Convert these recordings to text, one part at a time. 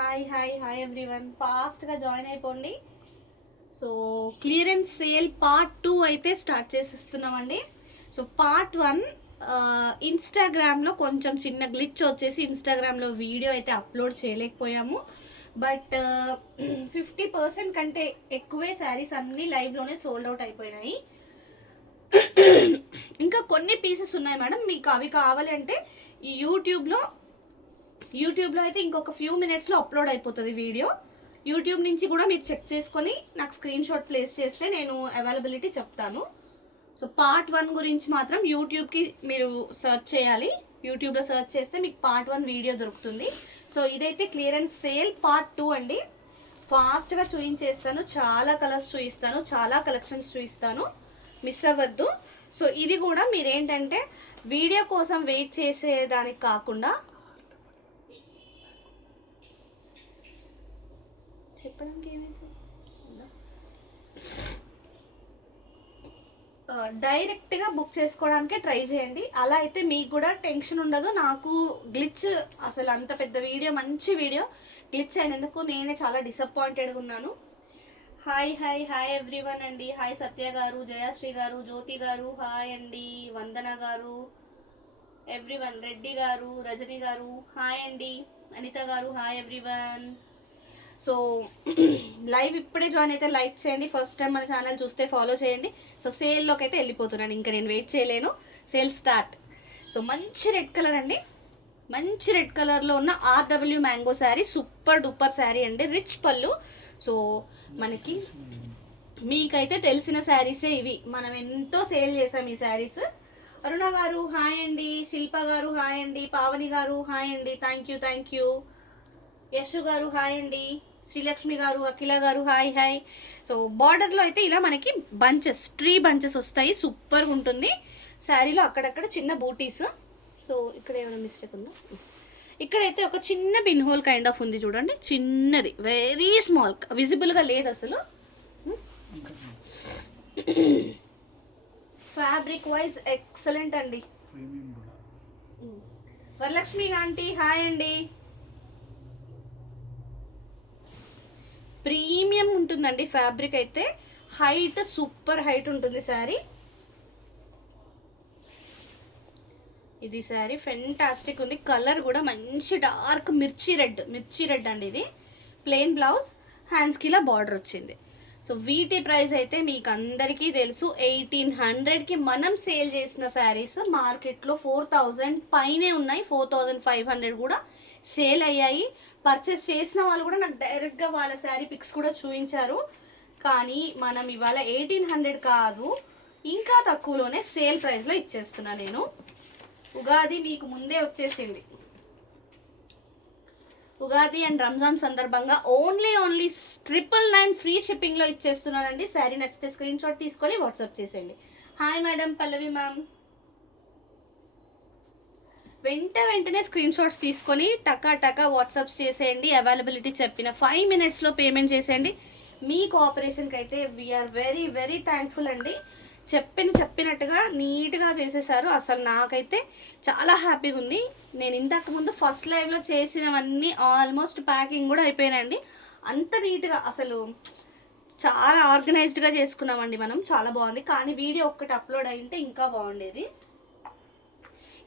Hi everyone, ఫాస్ట్గా join అయిపోండి. So clearance sale part 2 అయితే స్టార్ట్ చేసిస్తున్నామండి. సో పార్ట్ 1 ఇన్స్టాగ్రామ్లో కొంచెం చిన్న గ్లిచ్ వచ్చేసి ఇన్స్టాగ్రామ్లో వీడియో అయితే అప్లోడ్ చేయలేకపోయాము. బట్ 50% కంటే ఎక్కువే శారీస్ అన్నీ లైవ్లోనే సోల్డ్ అవుట్ అయిపోయినాయి. ఇంకా కొన్ని పీసెస్ ఉన్నాయి మేడం, మీకు అవి కావాలి అంటే ఈ యూట్యూబ్లో అయితే ఇంకొక ఫ్యూ మినిట్స్లో అప్లోడ్ అయిపోతుంది వీడియో. యూట్యూబ్ నుంచి కూడా మీరు చెక్ చేసుకొని నాకు స్క్రీన్ షాట్ ప్లేస్ చేస్తే నేను అవైలబిలిటీ చెప్తాను. సో పార్ట్ 1 గురించి మాత్రం యూట్యూబ్కి మీరు సెర్చ్ చేయాలి. యూట్యూబ్లో సెర్చ్ చేస్తే మీకు పార్ట్ 1 వీడియో దొరుకుతుంది. సో ఇదైతే క్లియరెన్స్ సేల్ పార్ట్ 2 అండి. ఫాస్ట్గా చూపించేస్తాను, చాలా కలర్స్ చూపిస్తాను, చాలా కలెక్షన్స్ చూపిస్తాను, మిస్ అవ్వద్దు. సో ఇది కూడా మీరేంటంటే వీడియో కోసం వెయిట్ చేసేదానికి కాకుండా చెప్పడానికి ఏమైంది, డైరెక్ట్గా బుక్ చేసుకోవడానికే ట్రై చేయండి. అలా అయితే మీకు కూడా టెన్షన్ ఉండదు. నాకు గ్లిచ్ అసలు అంత పెద్ద వీడియో, మంచి వీడియో గ్లిచ్ అయినందుకు నేనే చాలా డిసప్పాయింటెడ్గా ఉన్నాను. హాయ్ ఎవ్రీవన్ అండి. హాయ్ సత్య గారు, జయశ్రీ గారు, జ్యోతి గారు, హాయ్ అండి, వందన గారు, ఎవ్రీవన్, రెడ్డి గారు, రజని గారు, హాయ్ అండి, అనిత గారు, హాయ్ ఎవ్రీవన్. సో లైవ్ ఇప్పుడే జాయిన్ అయితే లైక్ చేయండి, ఫస్ట్ టైం మన ఛానల్ చూస్తే ఫాలో చేయండి. సో సేల్లోకి అయితే వెళ్ళిపోతున్నాను, ఇంకా నేను వెయిట్ చేయలేను. Sale start. సో మంచి రెడ్ కలర్ అండి, మంచి రెడ్ కలర్లో ఉన్న RW mango sari, super duper sari అండి, రిచ్ పళ్ళు. సో మనకి మీకైతే తెలిసిన శారీసే ఇవి, మనం ఎంతో సేల్ చేసాం ఈ శారీస్. అరుణ గారు హాయ్ అండి, శిల్ప గారు హాయ్ అండి, పావని గారు హాయ్ అండి, థ్యాంక్ యూ. యశు గారు హాయ్ అండి, శ్రీలక్ష్మి గారు, అఖిల గారు హాయ్. సో బార్డర్లో అయితే ఇలా మనకి బంచెస్, ట్రీ బంచెస్ వస్తాయి, సూపర్గా ఉంటుంది. శారీలో అక్కడక్కడ చిన్న బూటీస్. సో ఇక్కడ ఏమైనా మిస్టేక్ ఉందా, ఇక్కడైతే ఒక చిన్న పిన్ హోల్ కైండ్ ఆఫ్ ఉంది చూడండి, చిన్నది, వెరీ స్మాల్, విజిబుల్గా లేదు అసలు. ఫ్యాబ్రిక్ వైజ్ ఎక్సలెంట్ అండి. వరలక్ష్మి ఆంటీ హాయ్ అండి. ప్రీమియం ఉంటుందండి ఫ్యాబ్రిక్ అయితే, హైట్ సూపర్ హైట్ ఉంటుంది శారీ. ఇది శారీ ఫెంటాస్టిక్ ఉంది, కలర్ కూడా మంచి డార్క్ మిర్చి రెడ్ అండి. ఇది ప్లెయిన్ బ్లౌజ్, హ్యాండ్స్కి ఇలా బార్డర్ వచ్చింది. సో వీటి ప్రైస్ అయితే మీకు అందరికీ తెలుసు, 1800కి మనం సేల్ చేసిన శారీస్ మార్కెట్లో 4000 పైనే ఉన్నాయి, 4500 కూడా సేల్ అయ్యాయి. పర్చేస్ చేసిన వాళ్ళు కూడా నాకు డైరెక్ట్గా వాళ్ళ శారీ పిక్స్ కూడా చూపించారు. కానీ మనం ఇవాళ 1800 కాదు, ఇంకా తక్కువలోనే సేల్ ప్రైస్లో ఇచ్చేస్తున్నా నేను. ఉగాది మీకు ముందే వచ్చేసింది, ఉగాది అండ్ రంజాన్ సందర్భంగా ఓన్లీ 999 ఫ్రీ షిప్పింగ్లో ఇచ్చేస్తున్నానండి. శారీ నచ్చితే స్క్రీన్ షాట్ తీసుకొని వాట్సాప్ చేసేయండి. హాయ్ మేడం పల్లవి మ్యామ్. వెంటనే స్క్రీన్ షాట్స్ తీసుకొని టకా వాట్సాప్స్ చేసేయండి. అవైలబిలిటీ చెప్పిన 5 మినిట్స్లో పేమెంట్ చేసేయండి. మీ కోఆపరేషన్కి అయితే వీఆర్ వెరీ థ్యాంక్ఫుల్ అండి. చెప్పినట్టుగా నీట్గా చేసేసారు. అసలు నాకైతే చాలా హ్యాపీగా ఉంది. నేను ఇంతకు ముందు ఫస్ట్ లైవ్లో చేసినవన్నీ ఆల్మోస్ట్ ప్యాకింగ్ కూడా అయిపోయినాయండి. అంత నీట్గా అసలు చాలా ఆర్గనైజ్డ్గా చేసుకున్నామండి మనం, చాలా బాగుంది. కానీ వీడియో ఒక్కటి అప్లోడ్ అయింటే ఇంకా బాగుండేది.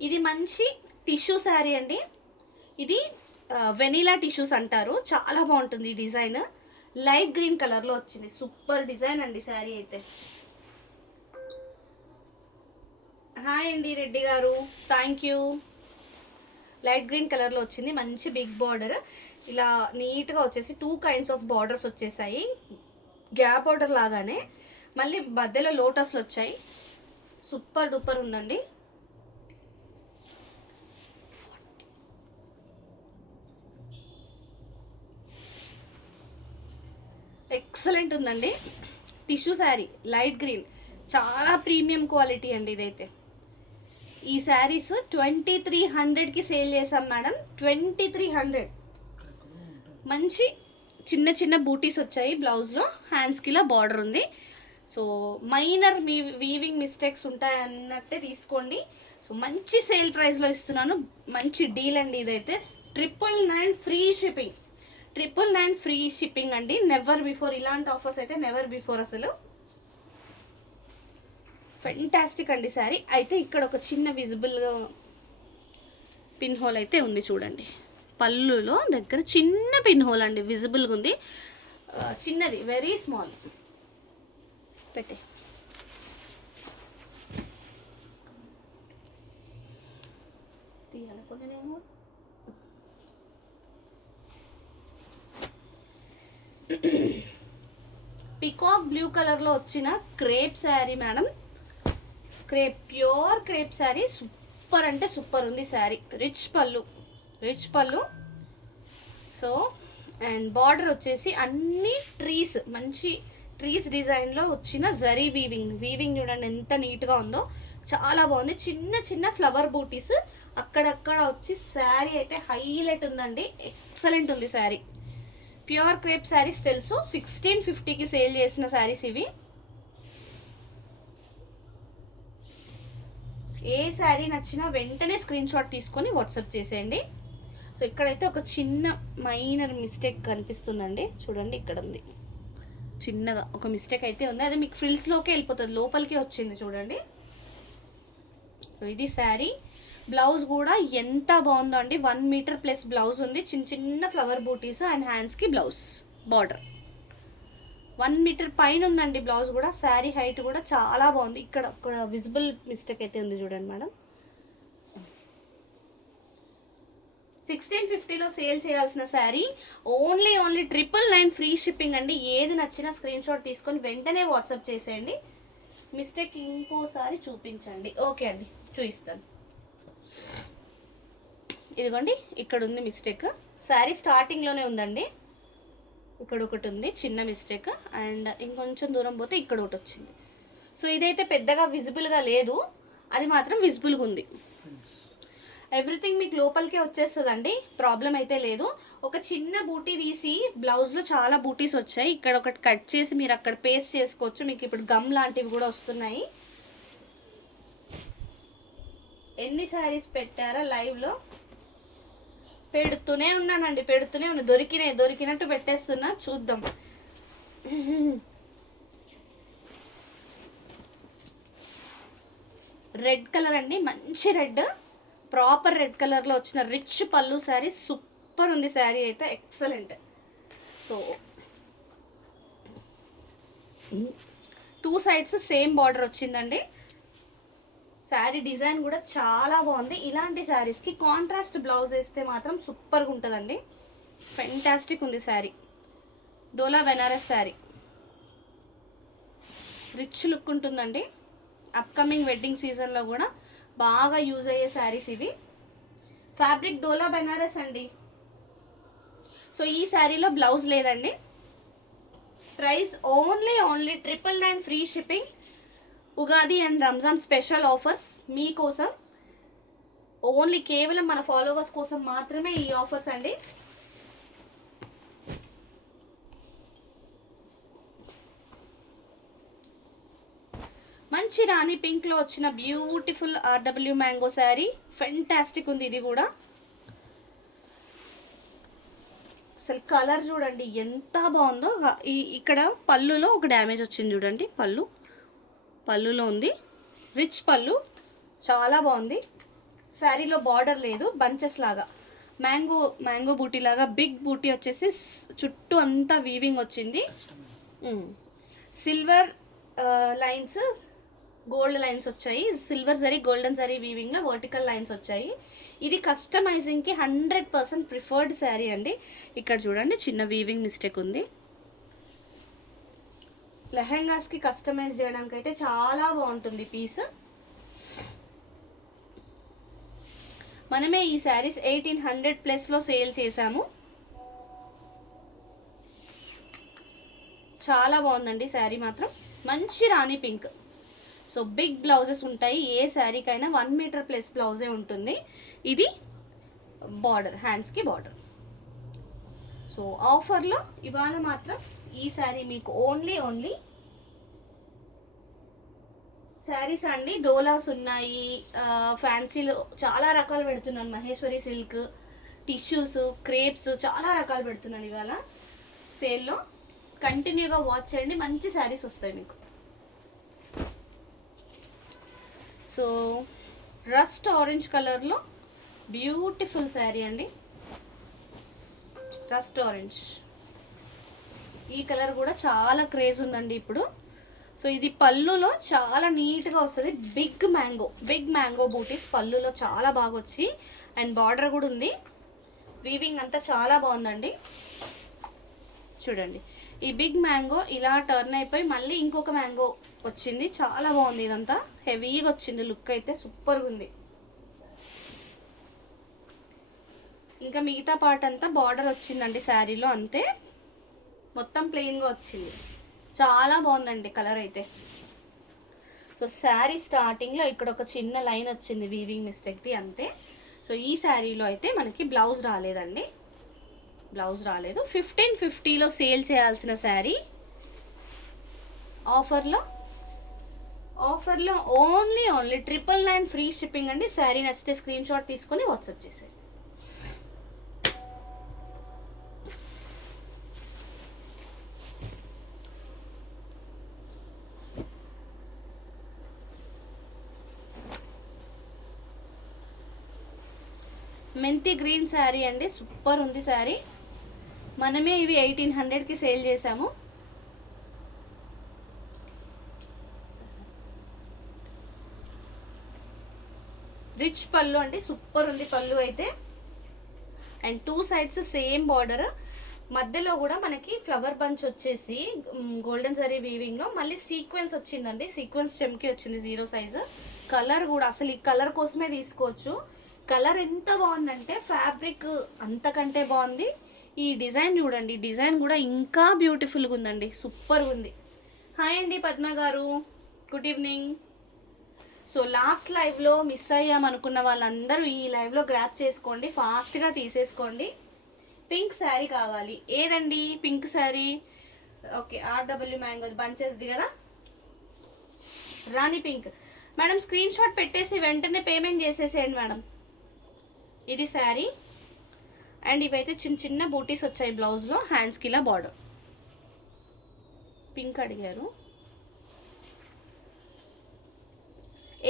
ఇది మంచి టిష్యూ శారీ అండి. ఇది వెనీలా టిష్యూస్ అంటారు, చాలా బాగుంటుంది ఈ డిజైన్. లైట్ గ్రీన్ కలర్లో వచ్చింది, సూపర్ డిజైన్ అండి శారీ అయితే. హాయ్ అండి రెడ్డి గారు, థ్యాంక్ యూ. లైట్ గ్రీన్ కలర్లో వచ్చింది, మంచి బిగ్ బార్డర్, ఇలా నీట్గా వచ్చేసి 2 kinds ఆఫ్ బార్డర్స్ వచ్చేసాయి. గ్యాప్ బార్డర్ లాగానే మళ్ళీ మధ్యలో లోటస్లు వచ్చాయి, సూపర్ డూపర్ ఉందండి. ఎక్సలెంట్ ఉందండి టిష్యూ శారీ, లైట్ గ్రీన్, చాలా ప్రీమియం క్వాలిటీ అండి ఇదైతే. ఈ శారీస్ 2300కి సేల్ చేసాం మేడం, 2300. మంచి చిన్న బూటీస్ వచ్చాయి బ్లౌజ్లో, హ్యాండ్స్కి ఇలా బార్డర్ ఉంది. సో మైనర్ వీవింగ్ మిస్టేక్స్ ఉంటాయన్నట్టే తీసుకోండి. సో మంచి సేల్ ప్రైస్లో ఇస్తున్నాను, మంచి డీల్ అండి ఇదైతే. 999 ఫ్రీ షిప్పింగ్, 999 ఫ్రీ షిప్పింగ్ అండి. నెవర్ బిఫోర్, ఇలాంటి ఆఫర్స్ అయితే నెవర్ బిఫోర్ అసలు. ఫెంటాస్టిక్ అండి శారీ. అయితే ఇక్కడ ఒక చిన్న విజిబుల్ పిన్ హోల్ అయితే ఉంది చూడండి. పళ్ళులో దగ్గర చిన్న పిన్ హోల్ అండి, విజిబుల్గా ఉంది. చిన్నది, వెరీ స్మాల్. పెట్టే తీయాలనుకున్నానేమో. పికాక్ బ్లూ కలర్లో వచ్చిన crepe sari madam. Crepe, pure crepe sari. Super అంటే సూపర్ ఉంది శారీ. రిచ్ పళ్ళు. సో అండ్ బార్డర్ వచ్చేసి అన్ని ట్రీస్, మంచి ట్రీస్ డిజైన్లో వచ్చిన జరీ వీవింగ్ చూడండి ఎంత నీట్గా ఉందో, చాలా బాగుంది. చిన్న చిన్న ఫ్లవర్ బూటీస్ అక్కడక్కడ వచ్చి శారీ అయితే హైలైట్ ఉందండి. ఎక్సలెంట్ ఉంది శారీ. ప్యూర్ క్రేప్ శారీస్ తెలుసు, 1650కి సేల్ చేసిన శారీస్ ఇవి. ఏ శారీ నచ్చినా వెంటనే స్క్రీన్ షాట్ తీసుకొని వాట్సాప్ చేసేయండి. సో ఇక్కడైతే ఒక చిన్న మైనర్ మిస్టేక్ కనిపిస్తుందండి చూడండి, ఇక్కడ ఉంది చిన్నగా ఒక మిస్టేక్ అయితే ఉంది. అది మీకు ఫ్రిల్స్లోకి వెళ్ళిపోతుంది, లోపలికి వచ్చింది చూడండి. సో ఇది శారీ. బ్లౌజ్ కూడా ఎంత బాగుందో అండి, 1 మీటర్ ప్లస్ బ్లౌజ్ ఉంది. చిన్న చిన్న ఫ్లవర్ బూటీస్ అండ్ హ్యాండ్స్కి బ్లౌజ్ బార్డర్ 1 మీటర్ పైన ఉందండి బ్లౌజ్ కూడా. శారీ హైట్ కూడా చాలా బాగుంది. ఇక్కడ ఒక విజిబుల్ మిస్టేక్ అయితే ఉంది చూడండి మేడం. 1650లో సేల్ చేయాల్సిన శారీ ఓన్లీ 999 ఫ్రీ షిప్పింగ్ అండి. ఏది నచ్చినా స్క్రీన్ షాట్ తీసుకొని వెంటనే వాట్సాప్ చేసేయండి. మిస్టేక్ ఇంకోసారి చూపించండి. ఓకే అండి, చూపిస్తాను. ఇదిగోండి, ఇక్కడ ఉంది మిస్టేక్. శారీ స్టార్టింగ్లోనే ఉందండి. ఇక్కడ ఒకటి ఉంది చిన్న మిస్టేక్, అండ్ ఇంకొంచెం దూరం పోతే ఇక్కడ ఒకటి వచ్చింది. సో ఇదైతే పెద్దగా విజిబుల్గా లేదు, అది మాత్రం విజిబుల్గా ఉంది. ఎవ్రీథింగ్ మీకు లోపలికే వచ్చేస్తుందండి, ప్రాబ్లం అయితే లేదు. ఒక చిన్న బూటీ తీసి బ్లౌజ్లో చాలా బూటీస్ వచ్చాయి. ఇక్కడ ఒకటి కట్ చేసి మీరు అక్కడ పేస్ట్ చేసుకోవచ్చు. మీకు ఇప్పుడు గమ్ లాంటివి కూడా వస్తున్నాయి. ఎన్ని శారీస్ పెట్టారా లైవ్లో? పెడుతూనే ఉన్నానండి, దొరికినట్టు పెట్టేస్తున్నా. చూద్దాం. రెడ్ కలర్ అండి, మంచి రెడ్, ప్రాపర్ రెడ్ కలర్లో వచ్చిన రిచ్ పళ్ళు శారీ. సూపర్ ఉంది శారీ అయితే, excellent. So 2 sides same border వచ్చిందండి. శారీ డిజైన్ కూడా చాలా బాగుంది. ఇలాంటి శారీస్కి కాంట్రాస్ట్ బ్లౌజ్ వేస్తే మాత్రం సూపర్గా ఉంటుందండి. ఫెంటాస్టిక్ ఉంది శారీ. డోలా బెనారస్ శారీ, రిచ్ లుక్ ఉంటుందండి. అప్కమింగ్ వెడ్డింగ్ సీజన్లో కూడా బాగా యూజ్ అయ్యే శారీస్ ఇవి. ఫ్యాబ్రిక్ డోలా బెనారస్ అండి. సో ఈ శారీలో బ్లౌజ్ లేదండి. Price only 999 free shipping. Ugadi and Ramzan special offers మీకోసం, ఓన్లీ కేవలం మన ఫాలోవర్స్ కోసం మాత్రమే ఈ ఆఫర్స్ అండి. మంచి రాణి పింక్లో వచ్చిన beautiful RW mango sari. Fantastic ఉంది ఇది కూడా. అసలు కలర్ చూడండి ఎంత బాగుందో. ఇక్కడ పళ్ళులో ఒక డ్యామేజ్ వచ్చింది చూడండి, పళ్ళులో ఉంది. రిచ్ పళ్ళు, చాలా బాగుంది. శారీలో బార్డర్ లేదు, బంచెస్ లాగా మ్యాంగో బూటీ లాగా బిగ్ బూటీ వచ్చేసి చుట్టూ అంతా వీవింగ్ వచ్చింది. సిల్వర్ లైన్స్, గోల్డ్ లైన్స్ వచ్చాయి. సిల్వర్ జరీ, గోల్డెన్ జరీ వీవింగ్లో వర్టికల్ లైన్స్ వచ్చాయి. ఇది కస్టమైజింగ్కి 100% ప్రిఫర్డ్ శారీ అండి. ఇక్కడ చూడండి చిన్న వీవింగ్ మిస్టేక్ ఉంది. లెహెంగాస్కి కస్టమైజ్ చేయడానికి అయితే చాలా బాగుంటుంది పీస్. మనమే ఈ శారీస్ 1800+ సేల్ చేసాము. చాలా బాగుందండి శారీ మాత్రం. మంచి రాణి పింక్. సో బిగ్ బ్లౌజెస్ ఉంటాయి ఏ శారీకైనా. 1 మీటర్ ప్లస్ బ్లౌజే ఉంటుంది. ఇది బార్డర్, హ్యాండ్స్కి బార్డర్. సో ఆఫర్లో ఇవాళ మాత్రం ఈ శారీ మీకు ఓన్లీ శారీస్ అండి. డోలాస్ ఉన్నాయి, ఫ్యాన్సీలో చాలా రకాలు పెడుతున్నాను. మహేశ్వరి సిల్క్, టిష్యూస్, క్రేప్స్ చాలా రకాలు పెడుతున్నాను ఇవాళ సేల్లో. కంటిన్యూగా వాచ్ చేయండి, మంచి శారీస్ వస్తాయి మీకు. సో రస్ట్ ఆరెంజ్ కలర్లో బ్యూటిఫుల్ శారీ అండి, రస్ట్ ఆరెంజ్. ఈ కలర్ కూడా చాలా క్రేజ్ ఉందండి ఇప్పుడు. సో ఇది పళ్ళులో చాలా నీట్గా వస్తుంది. బిగ్ మ్యాంగో బూటీస్ పళ్ళులో చాలా బాగా వచ్చి, అండ్ బార్డర్ కూడా ఉంది. వీవింగ్ అంతా చాలా బాగుందండి. చూడండి, ఈ బిగ్ మ్యాంగో ఇలా టర్న్ అయిపోయి మళ్ళీ ఇంకొక మ్యాంగో వచ్చింది. చాలా బాగుంది, ఇదంతా హెవీగా వచ్చింది. లుక్ అయితే సూపర్గా ఉంది. ఇంకా మిగతా పార్ట్ అంతా బార్డర్ వచ్చిందండి శారీలో, అంతే. మొత్తం ప్లెయిన్గా వచ్చింది. చాలా బాగుందండి కలర్ అయితే. సో శారీ స్టార్టింగ్లో ఇక్కడ ఒక చిన్న లైన్ వచ్చింది వీవింగ్ మిస్టేక్ది, అంతే. సో ఈ శారీలో అయితే మనకి బ్లౌజ్ రాలేదండి, బ్లౌజ్ రాలేదు. 1550లో సేల్ చేయాల్సిన శారీ ఆఫర్లో ఓన్లీ 999 ఫ్రీ షిప్పింగ్ అండి. శారీ నచ్చితే స్క్రీన్ షాట్ తీసుకొని వాట్సాప్ చేసేయండి. మెంతి గ్రీన్ శారీ అండి, సూపర్ ఉంది శారీ. మనమే ఇవి 1800కి సేల్ చేసాము. రిచ్ పళ్ళు అండి, సూపర్ ఉంది పళ్ళు అయితే. అండ్ 2 సైడ్స్ సేమ్ బార్డర్, మధ్యలో కూడా మనకి ఫ్లవర్ బంచ్ వచ్చేసి గోల్డెన్ జరీ వీవింగ్ లో మళ్ళీ సీక్వెన్స్ వచ్చిందండి. సీక్వెన్స్ చెమ్కి వచ్చింది 0 సైజ్. కలర్ కూడా అసలు ఈ కలర్ కోసమే తీసుకోవచ్చు. కలర్ ఎంత బాగుందంటే ఫ్యాబ్రిక్ అంతకంటే బాగుంది. ఈ డిజైన్ చూడండి, డిజైన్ కూడా ఇంకా బ్యూటిఫుల్గా ఉందండి, సూపర్గా ఉంది. హాయ్ అండి పద్మ గారు, గుడ్ ఈవినింగ్. సో లాస్ట్ లైవ్లో మిస్ అయ్యామనుకున్న వాళ్ళందరూ ఈ లైవ్లో గ్రాప్ చేసుకోండి, ఫాస్ట్గా తీసేసుకోండి. పింక్ శారీ కావాలి, ఏదండి pink sari? Okay, RW mango బంచెస్ది కదా, rani pink. Madam screenshot పెట్టేసి వెంటనే పేమెంట్ చేసేసేయండి మేడం. ఇది శారీ, అండ్ ఇవైతే చిన్న చిన్న బూటీస్ వచ్చాయి బ్లౌజ్లో, హ్యాండ్స్కి ఇలా బార్డర్. పింక్ అడిగారు.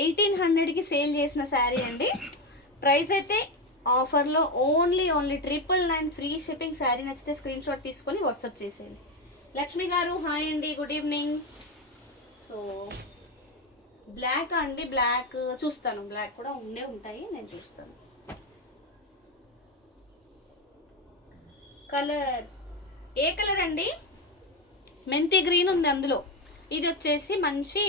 1800కి సేల్ చేసిన శారీ అండి. ప్రైస్ అయితే ఆఫర్లో ఓన్లీ 999 ఫ్రీ షిప్పింగ్. శారీ నచ్చితే స్క్రీన్ షాట్ తీసుకొని వాట్సాప్ చేసేయండి. లక్ష్మి గారు హాయ్ అండి, గుడ్ ఈవినింగ్. సో బ్లాక్ అండి, బ్లాక్ చూస్తాను, బ్లాక్ కూడా ఉంటాయి, నేను చూస్తాను. కలర్ ఏ కలర్ అండి? మెంతి గ్రీన్ ఉంది అందులో. ఇది వచ్చేసి మంచి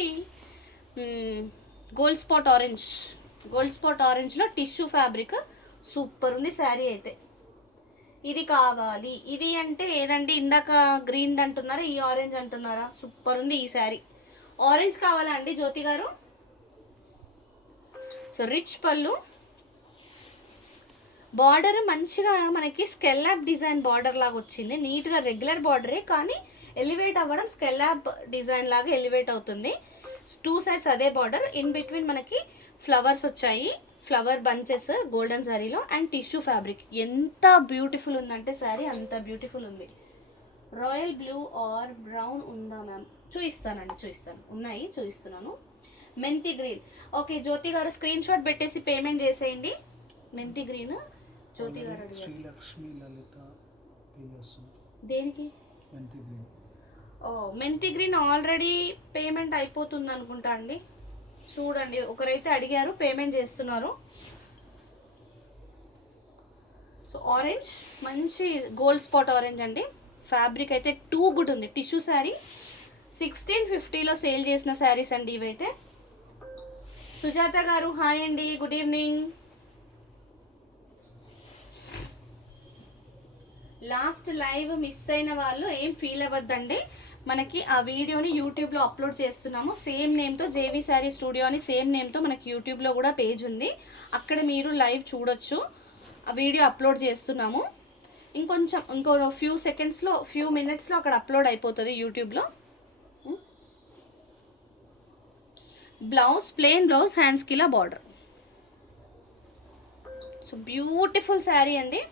గోల్డ్ స్పాట్ ఆరెంజ్లో టిష్యూ ఫ్యాబ్రిక్, సూపర్ ఉంది శారీ అయితే. ఇది కావాలి, ఇది అంటే ఏదండి? ఇందాక గ్రీన్ అంటున్నారా, ఈ ఆరెంజ్ అంటున్నారా? సూపర్ ఉంది ఈ శారీ. ఆరెంజ్ కావాలా అండి జ్యోతి గారు? సో రిచ్ పళ్ళు, బార్డర్ మంచిగా మనకి స్కెల్లాప్ డిజైన్ బార్డర్ లాగా వచ్చింది. నీట్గా రెగ్యులర్ బార్డరే కానీ ఎలివేట్ అవ్వడం స్కెల్లాప్ డిజైన్ లాగా ఎలివేట్ అవుతుంది. 2 సైడ్స్ అదే బార్డర్, ఇన్ బిట్వీన్ మనకి ఫ్లవర్స్ వచ్చాయి, ఫ్లవర్ బంచెస్ గోల్డెన్ జరీలో, అండ్ టిష్యూ ఫ్యాబ్రిక్. ఎంత బ్యూటిఫుల్ ఉందంటే శారీ, అంత బ్యూటిఫుల్ ఉంది. రాయల్ బ్లూ ఆర్ బ్రౌన్ ఉందా మ్యామ్? చూపిస్తాను, ఉన్నాయి, చూపిస్తున్నాను. మెంతి గ్రీన్. ఓకే జ్యోతి గారు స్క్రీన్ షాట్ పెట్టేసి పేమెంట్ చేసేయండి. మెంతి గ్రీన్ జ్యోతి గారు శ్రీలక్ష్మి లలిత దేనికి? మెంతి గ్రీన్. ఓ మెంతి గ్రీన్ ఆల్రెడీ పేమెంట్ అయిపోతుంది అనుకుంటా అండి. చూడండి, ఒకరైతే అడిగారు, పేమెంట్ చేస్తున్నారు. సో ఆరెంజ్, మంచి గోల్డ్ స్పాట్ ఆరెంజ్ అండి. ఫ్యాబ్రిక్ అయితే టూ గుడ్ ఉంది. టిష్యూ శారీ 1650లో సేల్ చేసిన శారీస్ అండి ఇవైతే. సుజాత గారు హాయ్ అండి, good evening. Last live miss అయిన వాళ్ళు ఏం ఫీల్ అవ్వద్దండి, మనకి ఆ వీడియోని యూట్యూబ్లో అప్లోడ్ చేస్తున్నాము. సేమ్ నేమ్తో జేవీ శారీ స్టూడియో అని సేమ్ నేమ్తో మనకి యూట్యూబ్లో కూడా పేజ్ ఉంది, అక్కడ మీరు లైవ్ చూడొచ్చు. ఆ వీడియో అప్లోడ్ చేస్తున్నాము. ఇంకో ఫ్యూ మినిట్స్లో అక్కడ అప్లోడ్ అయిపోతుంది యూట్యూబ్లో. బ్లౌజ్ ప్లెయిన్ బ్లౌజ్, హ్యాండ్స్కి ఇలా బార్డర్. సో బ్యూటిఫుల్ శారీ అండి.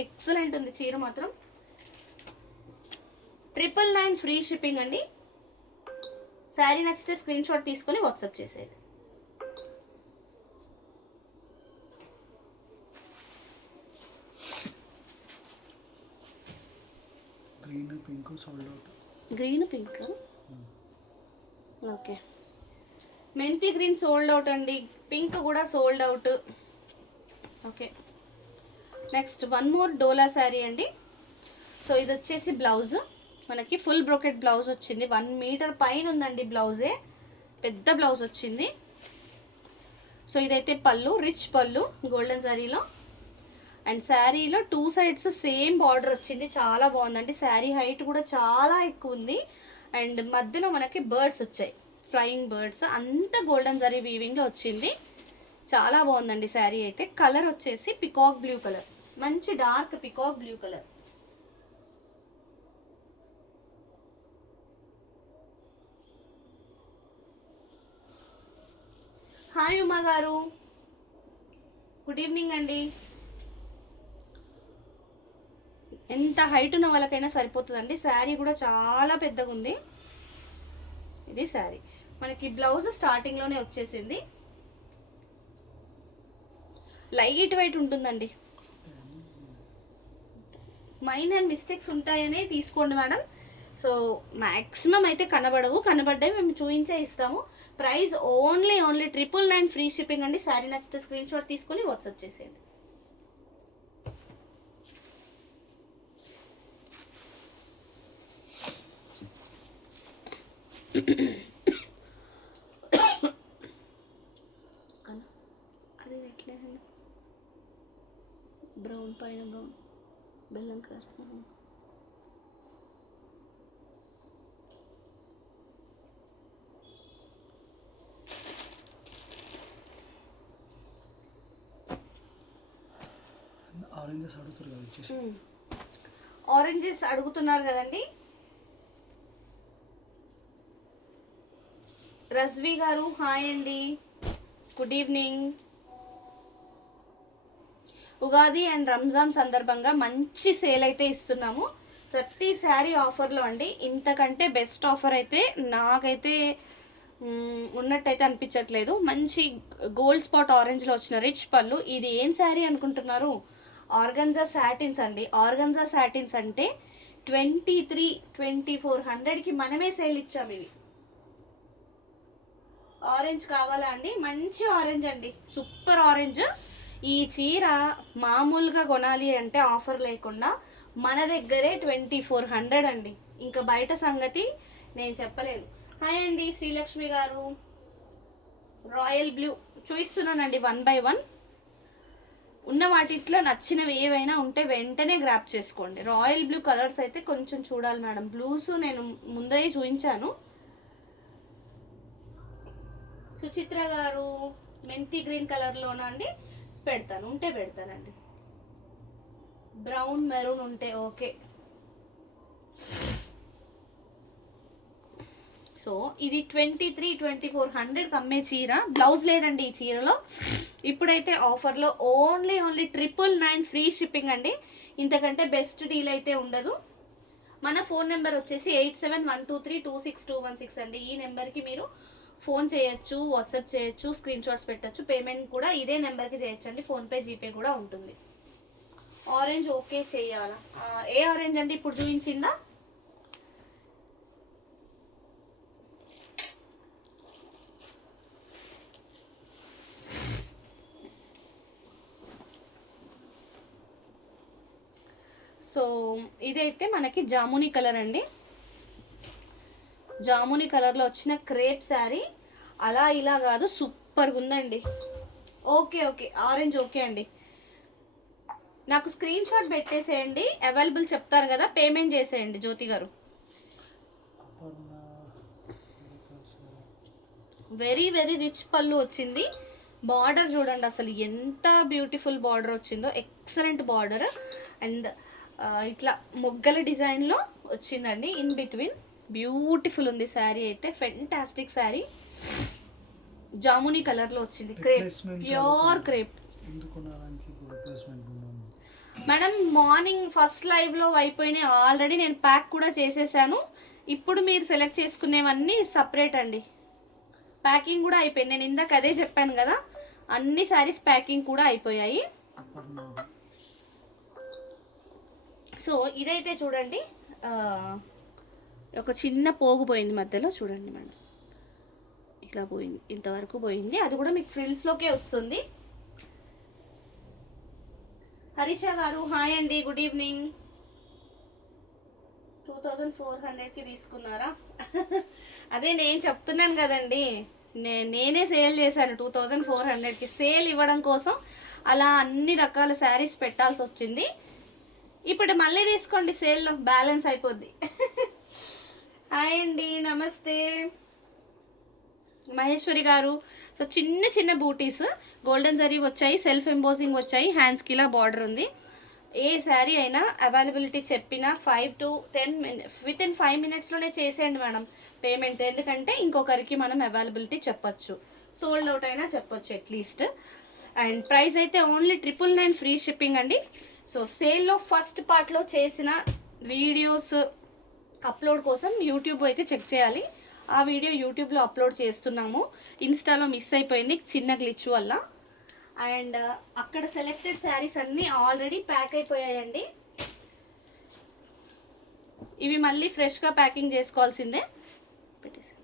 ఎక్సలెంట్ ఉంది చీర మాత్రం. 999 ఫ్రీ షిప్పింగ్ అండి. శారీ నచ్చితే స్క్రీన్ షాట్ తీసుకొని వాట్సాప్ చేసేయండి. Green pink sold out. Green pink okay. Methi green sold out అండి. పింక్ కూడా sold out. Okay, next one more dola sari అండి. సో ఇది వచ్చేసి బ్లౌజ్ మనకి ఫుల్ బ్రోకెట్ బ్లౌజ్ వచ్చింది. 1 మీటర్ పైన ఉందండి బ్లౌజే, పెద్ద బ్లౌజ్ వచ్చింది. సో ఇదైతే పళ్ళు, రిచ్ పళ్ళు గోల్డెన్ శారీలో. అండ్ శారీలో 2 సైడ్స్ సేమ్ బార్డర్ వచ్చింది. చాలా బాగుందండి. శారీ హైట్ కూడా చాలా ఎక్కువ ఉంది. అండ్ మధ్యలో మనకి బర్డ్స్ వచ్చాయి, ఫ్లయింగ్ బర్డ్స్. అంతా గోల్డెన్ జరీ వీవింగ్లో వచ్చింది. చాలా బాగుందండి శారీ అయితే. కలర్ వచ్చేసి పికాక్ బ్లూ కలర్, మంచి dark peacock blue colour. Hi Uma గారు, గుడ్ ఈవినింగ్ అండి. ఎంత హైట్ ఉన్న వాళ్ళకైనా సరిపోతుందండి. శారీ కూడా చాలా పెద్దగా ఉంది. ఇది శారీ మనకి బ్లౌజ్ స్టార్టింగ్లోనే వచ్చేసింది. లైట్ వెయిట్ ఉంటుందండి. మైనర్ మిస్టేక్స్ ఉంటాయనే తీసుకోండి మేడం. సో మ్యాక్సిమం అయితే కనబడవు, కనబడ్డాయి మేము చూయించే ఇస్తాము. ప్రైస్ ఓన్లీ 999 ఫ్రీ షిప్పింగ్ అండి. శారీ నచ్చితే స్క్రీన్ షాట్ తీసుకొని వాట్సాప్ చేసేయండి. అది పెట్టలేదు, బ్రౌన్ పైన బ్రౌన్ బెల్లం కలర్. ఆరెంజెస్ అడుగుతారు కదా వచ్చేసి. ఆరెంజెస్ అడుగుతున్నారు కదండి. రజ్వి గారు హాయ్ అండి, good evening. Ugadi and Ramzan సందర్భంగా మంచి సేల్ అయితే ఇస్తున్నాము. ప్రతి శారీ ఆఫర్లో అండి. ఇంతకంటే బెస్ట్ ఆఫర్ అయితే నాకైతే ఉన్నట్టయితే అనిపించట్లేదు. మంచి గోల్డ్ స్పాట్ ఆరెంజ్లో వచ్చిన రిచ్ పళ్ళు. ఇది ఏం శారీ అనుకుంటున్నారు? ఆర్గంజా సాటిన్స్ అండి. ఆర్గంజా సాటిన్స్ అంటే 23,2400కి మనమే సేల్ ఇచ్చాము. ఇవి ఆరెంజ్ కావాలా అండి? మంచి ఆరెంజ్ అండి, సూపర్ ఆరెంజ్. ఈ చీర మామూలుగా కొనాలి అంటే ఆఫర్ లేకుండా మన దగ్గరే 2400 అండి. ఇంకా బయట సంగతి నేను చెప్పలేను. హాయ్ అండి శ్రీలక్ష్మి గారు. రాయల్ బ్లూ చూపిస్తున్నానండి 1 by 1. ఉన్న వాటిట్లో నచ్చినవి ఏవైనా ఉంటే వెంటనే గ్రాప్ చేసుకోండి. రాయల్ బ్లూ కలర్స్ అయితే కొంచెం చూడాలి మేడం. బ్లూస్ నేను ముందే చూపించాను. సుచిత్ర గారు మెంతి గ్రీన్ కలర్లోనా అండి? పెడతాను, ఉంటే పెడతానండి. బ్రౌన్ మెరూన్ ఉంటే ఓకే. సో ఇది 23,2400కి అమ్మే చీర. బ్లౌజ్ లేదండి ఈ చీరలో. ఇప్పుడైతే ఆఫర్లో ఓన్లీ 999 ఫ్రీ షిప్పింగ్ అండి. ఇంతకంటే బెస్ట్ డీల్ అయితే ఉండదు. మన ఫోన్ నెంబర్ వచ్చేసి 8712326216 అండి. ఈ నెంబర్కి మీరు ఫోన్ చేయొచ్చు, వాట్సాప్ చేయొచ్చు, స్క్రీన్ షాట్స్ పెట్టచ్చు. పేమెంట్ కూడా ఇదే నెంబర్కి చేయొచ్చండి. ఫోన్పే, జీపే కూడా ఉంటుంది. ఆరెంజ్ ఓకే చేయాలా? ఏ ఆరెంజ్ అండి? ఇప్పుడు చూపించిందా? సో ఇదైతే మనకి జామునీ కలర్ అండి. జామునీ కలర్లో వచ్చిన క్రేప్ శారీ. అలా ఇలా కాదు, సూపర్గా ఉందండి. ఓకే ఓకే, ఆరెంజ్ ఓకే అండి. నాకు స్క్రీన్ షాట్ పెట్టేసేయండి, అవైలబుల్ చెప్తారు కదా, పేమెంట్ చేసేయండి జ్యోతి గారు. వెరీ వెరీ రిచ్ పళ్ళు వచ్చింది. బార్డర్ చూడండి అసలు ఎంత బ్యూటిఫుల్ బార్డర్ వచ్చిందో. Excellent border. అండ్ ఇట్లా మొగ్గల డిజైన్లో వచ్చిందండి ఇన్ బిట్వీన్. బ్యూటిఫుల్ ఉంది శారీ అయితే, ఫెంటాస్టిక్ శారీ. జామునీ కలర్లో వచ్చింది. Crepe, pure crepe. Madam morning first లైవ్లో అయిపోయినాయి ఆల్రెడీ, నేను ప్యాక్ కూడా చేసేసాను. ఇప్పుడు మీరు సెలెక్ట్ చేసుకునేవన్నీ సపరేట్ అండి. ప్యాకింగ్ కూడా అయిపోయింది, నేను ఇందాక అదే చెప్పాను కదా, అన్ని శారీస్ ప్యాకింగ్ కూడా అయిపోయాయి. సో ఇదైతే చూడండి, ఒక చిన్న పోగు పోయింది మధ్యలో, చూడండి మేడం ఇట్లా పోయింది, ఇంతవరకు పోయింది. అది కూడా మీకు ఫ్రిల్స్లోకే వస్తుంది. హరీష గారు హాయ్ అండి, గుడ్ ఈవినింగ్. 2400కి తీసుకున్నారా? అదే నేను చెప్తున్నాను కదండి, నేనే సేల్ చేశాను 2400కి. సేల్ ఇవ్వడం కోసం అలా అన్ని రకాల శారీస్ పెట్టాల్సి వచ్చింది. ఇప్పుడు మళ్ళీ తీసుకోండి, సేల్లో బ్యాలెన్స్ అయిపోద్ది. హాయ్ అండి, నమస్తే మహేశ్వరి గారు. సో చిన్న చిన్న బూటీస్ గోల్డెన్ జరీ వచ్చాయి, సెల్ఫ్ ఎంబోజింగ్ వచ్చాయి, హ్యాండ్స్కి ఇలా బార్డర్ ఉంది. ఏ శారీ అయినా అవైలబిలిటీ చెప్పిన 5 to 10 minutes వితిన్ 5 minutesలోనే చేసేయండి మేడం పేమెంట్. ఎందుకంటే ఇంకొకరికి మనం అవైలబిలిటీ చెప్పొచ్చు, సోల్డ్ అవుట్ అయినా చెప్పొచ్చు అట్లీస్ట్. అండ్ ప్రైస్ అయితే ఓన్లీ 999 ఫ్రీ షిప్పింగ్ అండి. సో సేల్లో ఫస్ట్ పార్ట్లో చేసిన వీడియోస్ అప్లోడ్ కోసం యూట్యూబ్ అయితే చెక్ చేయాలి. ఆ వీడియో యూట్యూబ్లో అప్లోడ్ చేస్తున్నాము, ఇన్స్టాలో మిస్ అయిపోయింది చిన్న గ్లిచ్ వల్ల. అండ్ అక్కడ సెలెక్టెడ్ శారీస్ అన్నీ ఆల్రెడీ ప్యాక్ అయిపోయాయండి. ఇవి మళ్ళీ ఫ్రెష్గా ప్యాకింగ్ చేసుకోవాల్సిందే. పెట్టేసి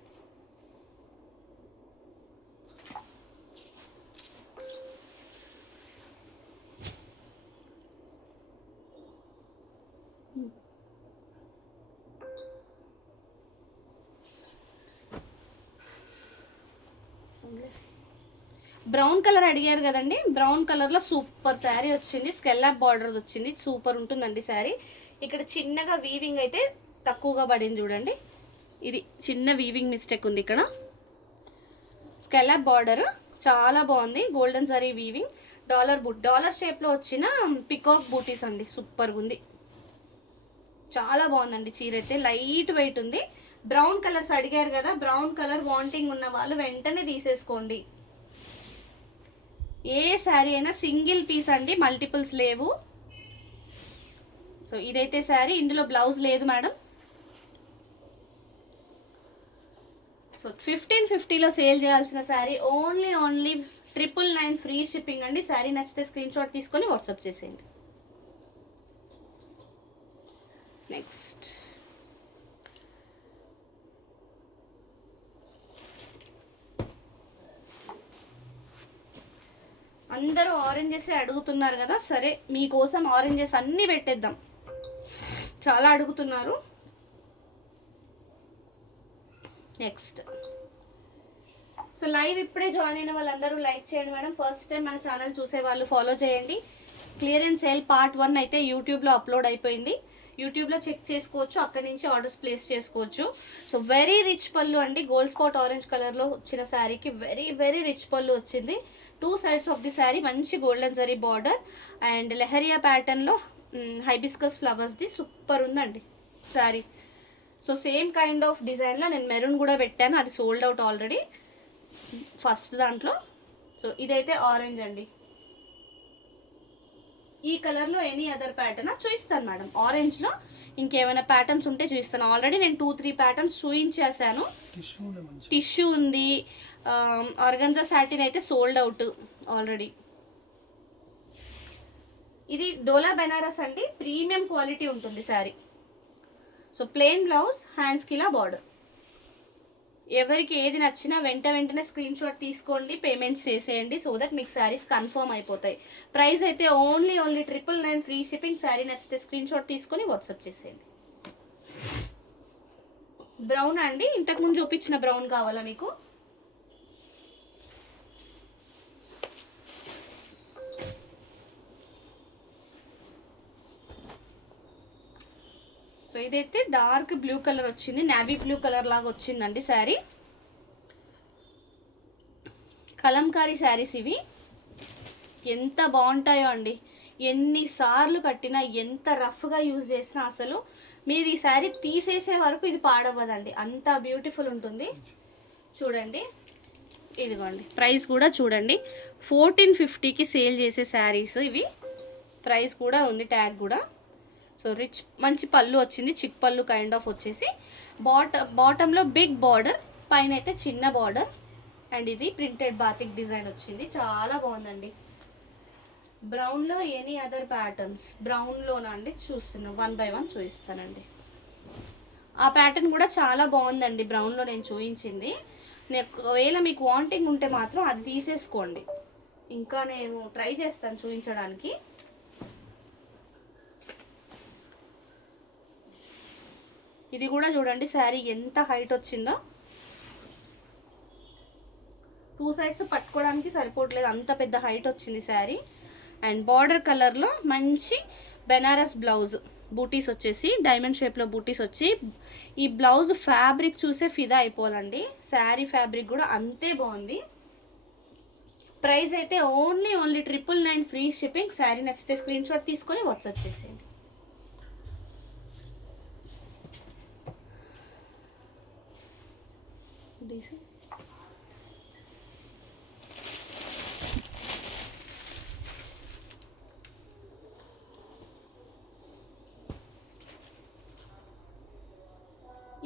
బ్రౌన్ కలర్ అడిగారు కదండి, బ్రౌన్ కలర్లో సూపర్ శారీ వచ్చింది, స్కెల్లాప్ బార్డర్ వచ్చింది, సూపర్ ఉంటుందండి శారీ. ఇక్కడ చిన్నగా వీవింగ్ అయితే తక్కువగా పడింది చూడండి, ఇది చిన్న వీవింగ్ మిస్టేక్ ఉంది ఇక్కడ. స్కెల్లాప్ బార్డర్ చాలా బాగుంది, గోల్డెన్ జరీ వీవింగ్, డాలర్ షేప్లో వచ్చిన పికాక్ బూటీస్ అండి, సూపర్గా ఉంది, చాలా బాగుందండి చీర అయితే. లైట్ వెయిట్ ఉంది. బ్రౌన్ కలర్స్ అడిగారు కదా, బ్రౌన్ కలర్ వాంటింగ్ ఉన్న వాళ్ళు వెంటనే తీసేసుకోండి. ఏ శారీ అయినా సింగిల్ పీస్ అండి, మల్టిపుల్స్ లేవు. సో ఇదైతే శారీ, ఇందులో బ్లౌజ్ లేదు మేడం. సో 1550లో సేల్ చేయాల్సిన శారీ ఓన్లీ 999 ఫ్రీ షిప్పింగ్ అండి. శారీ నచ్చితే స్క్రీన్ షాట్ తీసుకొని వాట్సాప్ చేసేయండి. నెక్స్ట్ అందరూ ఆరెంజెస్ అడుగుతున్నారు కదా, సరే మీకోసం ఆరెంజెస్ అన్నీ పెట్టేద్దాం, చాలా అడుగుతున్నారు. నెక్స్ట్ సో లైవ్ ఇప్పుడే జాయిన్ అయిన వాళ్ళందరూ లైక్ చేయండి మేడం. ఫస్ట్ టైం మన ఛానల్ చూసే వాళ్ళు ఫాలో చేయండి. క్లియరెన్స్ సేల్ పార్ట్ 1 అయితే యూట్యూబ్లో అప్లోడ్ అయిపోయింది, యూట్యూబ్లో చెక్ చేసుకోవచ్చు, అక్కడి నుంచి ఆర్డర్స్ ప్లేస్ చేసుకోవచ్చు. సో వెరీ రిచ్ పళ్ళు అండి, గోల్డ్ స్పాట్ ఆరెంజ్ కలర్లో వచ్చిన శారీకి వెరీ రిచ్ పళ్ళు వచ్చింది. 2 sides ఆఫ్ ది శారీ మంచి golden zari border and leheriya ప్యాటర్న్లో హైబిస్కస్ ఫ్లవర్స్ది సూపర్ ఉందండి sari. So same kind of డిజైన్లో నేను మెరూన్ కూడా పెట్టాను, అది సోల్డ్ అవుట్ ఆల్రెడీ ఫస్ట్ దాంట్లో. సో ఇదైతే ఆరెంజ్ అండి. ఈ కలర్లో ఎనీ అదర్ ప్యాటర్న్ చూపిస్తాను మేడం, ఆరెంజ్లో ఇంకేమైనా ప్యాటర్న్స్ ఉంటే చూపిస్తాను. ఆల్రెడీ నేను 2-3 ప్యాటర్న్స్ చూపించేసాను. టిష్యూ ఉంది, ఆర్గంజా సాటిన్ అయితే సోల్డ్ అవుట్ ఆల్రెడీ. ఇది డోలా బెనారస్ అండి, ప్రీమియం క్వాలిటీ ఉంటుంది శారీ. సో ప్లెయిన్ బ్లౌజ్, హ్యాండ్స్కి ఇలా బార్డర్. ఎవరికి ఏది నచ్చినా వెంటనే స్క్రీన్ షాట్ తీసుకోండి, పేమెంట్స్ చేసేయండి, సో దట్ మీకు శారీస్ కన్ఫర్మ్ అయిపోతాయి. ప్రైస్ అయితే ఓన్లీ 999 ఫ్రీ షిప్పింగ్. శారీ నచ్చితే స్క్రీన్ షాట్ తీసుకొని వాట్సాప్ చేసేయండి. బ్రౌన్ అండి, ఇంతకుముందు చూపించిన బ్రౌన్ కావాలా మీకు? సో ఇదైతే డార్క్ బ్లూ కలర్ వచ్చింది, నావీ బ్లూ కలర్ లాగా వచ్చిందండి శారీ. కలంకారీ శారీస్ ఇవి ఎంత బాగుంటాయో అండి, ఎన్నిసార్లు కట్టినా ఎంత రఫ్గా యూజ్ చేసినా అసలు మీరు ఈ శారీ తీసేసే వరకు ఇది పాడవ్వదండి, అంత బ్యూటిఫుల్ ఉంటుంది. చూడండి ఇదిగోండి, ప్రైస్ కూడా చూడండి, 1450కి సేల్ చేసే శారీస్ ఇవి. ప్రైస్ కూడా ఉంది, ట్యాగ్ కూడా. సో రిచ్ మంచి పళ్ళు వచ్చింది, చిక్ పళ్ళు కైండ్ ఆఫ్ వచ్చేసి. బాటంలో బిగ్ బార్డర్, పైన అయితే చిన్న బార్డర్. అండ్ ఇది ప్రింటెడ్ బాతిక్ డిజైన్ వచ్చింది, చాలా బాగుందండి. బ్రౌన్లో ఎనీ అదర్ ప్యాటర్న్స్, బ్రౌన్లోనా అండి చూస్తున్నాం, 1 by 1 చూపిస్తానండి. ఆ ప్యాటర్న్ కూడా చాలా బాగుందండి, బ్రౌన్లో నేను చూపించింది. ఒకవేళ మీకు వాంటింగ్ ఉంటే మాత్రం అది తీసేసుకోండి, ఇంకా నేను ట్రై చేస్తాను చూపించడానికి. ఇది కూడా చూడండి శారీ ఎంత హైట్ వచ్చిందో, 2 sides పట్టుకోవడానికి సరిపోవట్లేదు, అంత పెద్ద హైట్ వచ్చింది శారీ. అండ్ బార్డర్ కలర్లో మంచి బెనారస్ బ్లౌజ్, బూటీస్ వచ్చేసి డైమండ్ షేప్లో బూటీస్ వచ్చి, ఈ బ్లౌజ్ ఫ్యాబ్రిక్ చూసే ఫిదా అయిపోవాలండి. శారీ ఫ్యాబ్రిక్ కూడా అంతే బాగుంది. ప్రైస్ అయితే ఓన్లీ 999 ఫ్రీ షిప్పింగ్. శారీ నచ్చితే స్క్రీన్ షాట్ తీసుకొని వాట్సాప్ చేసేయండి.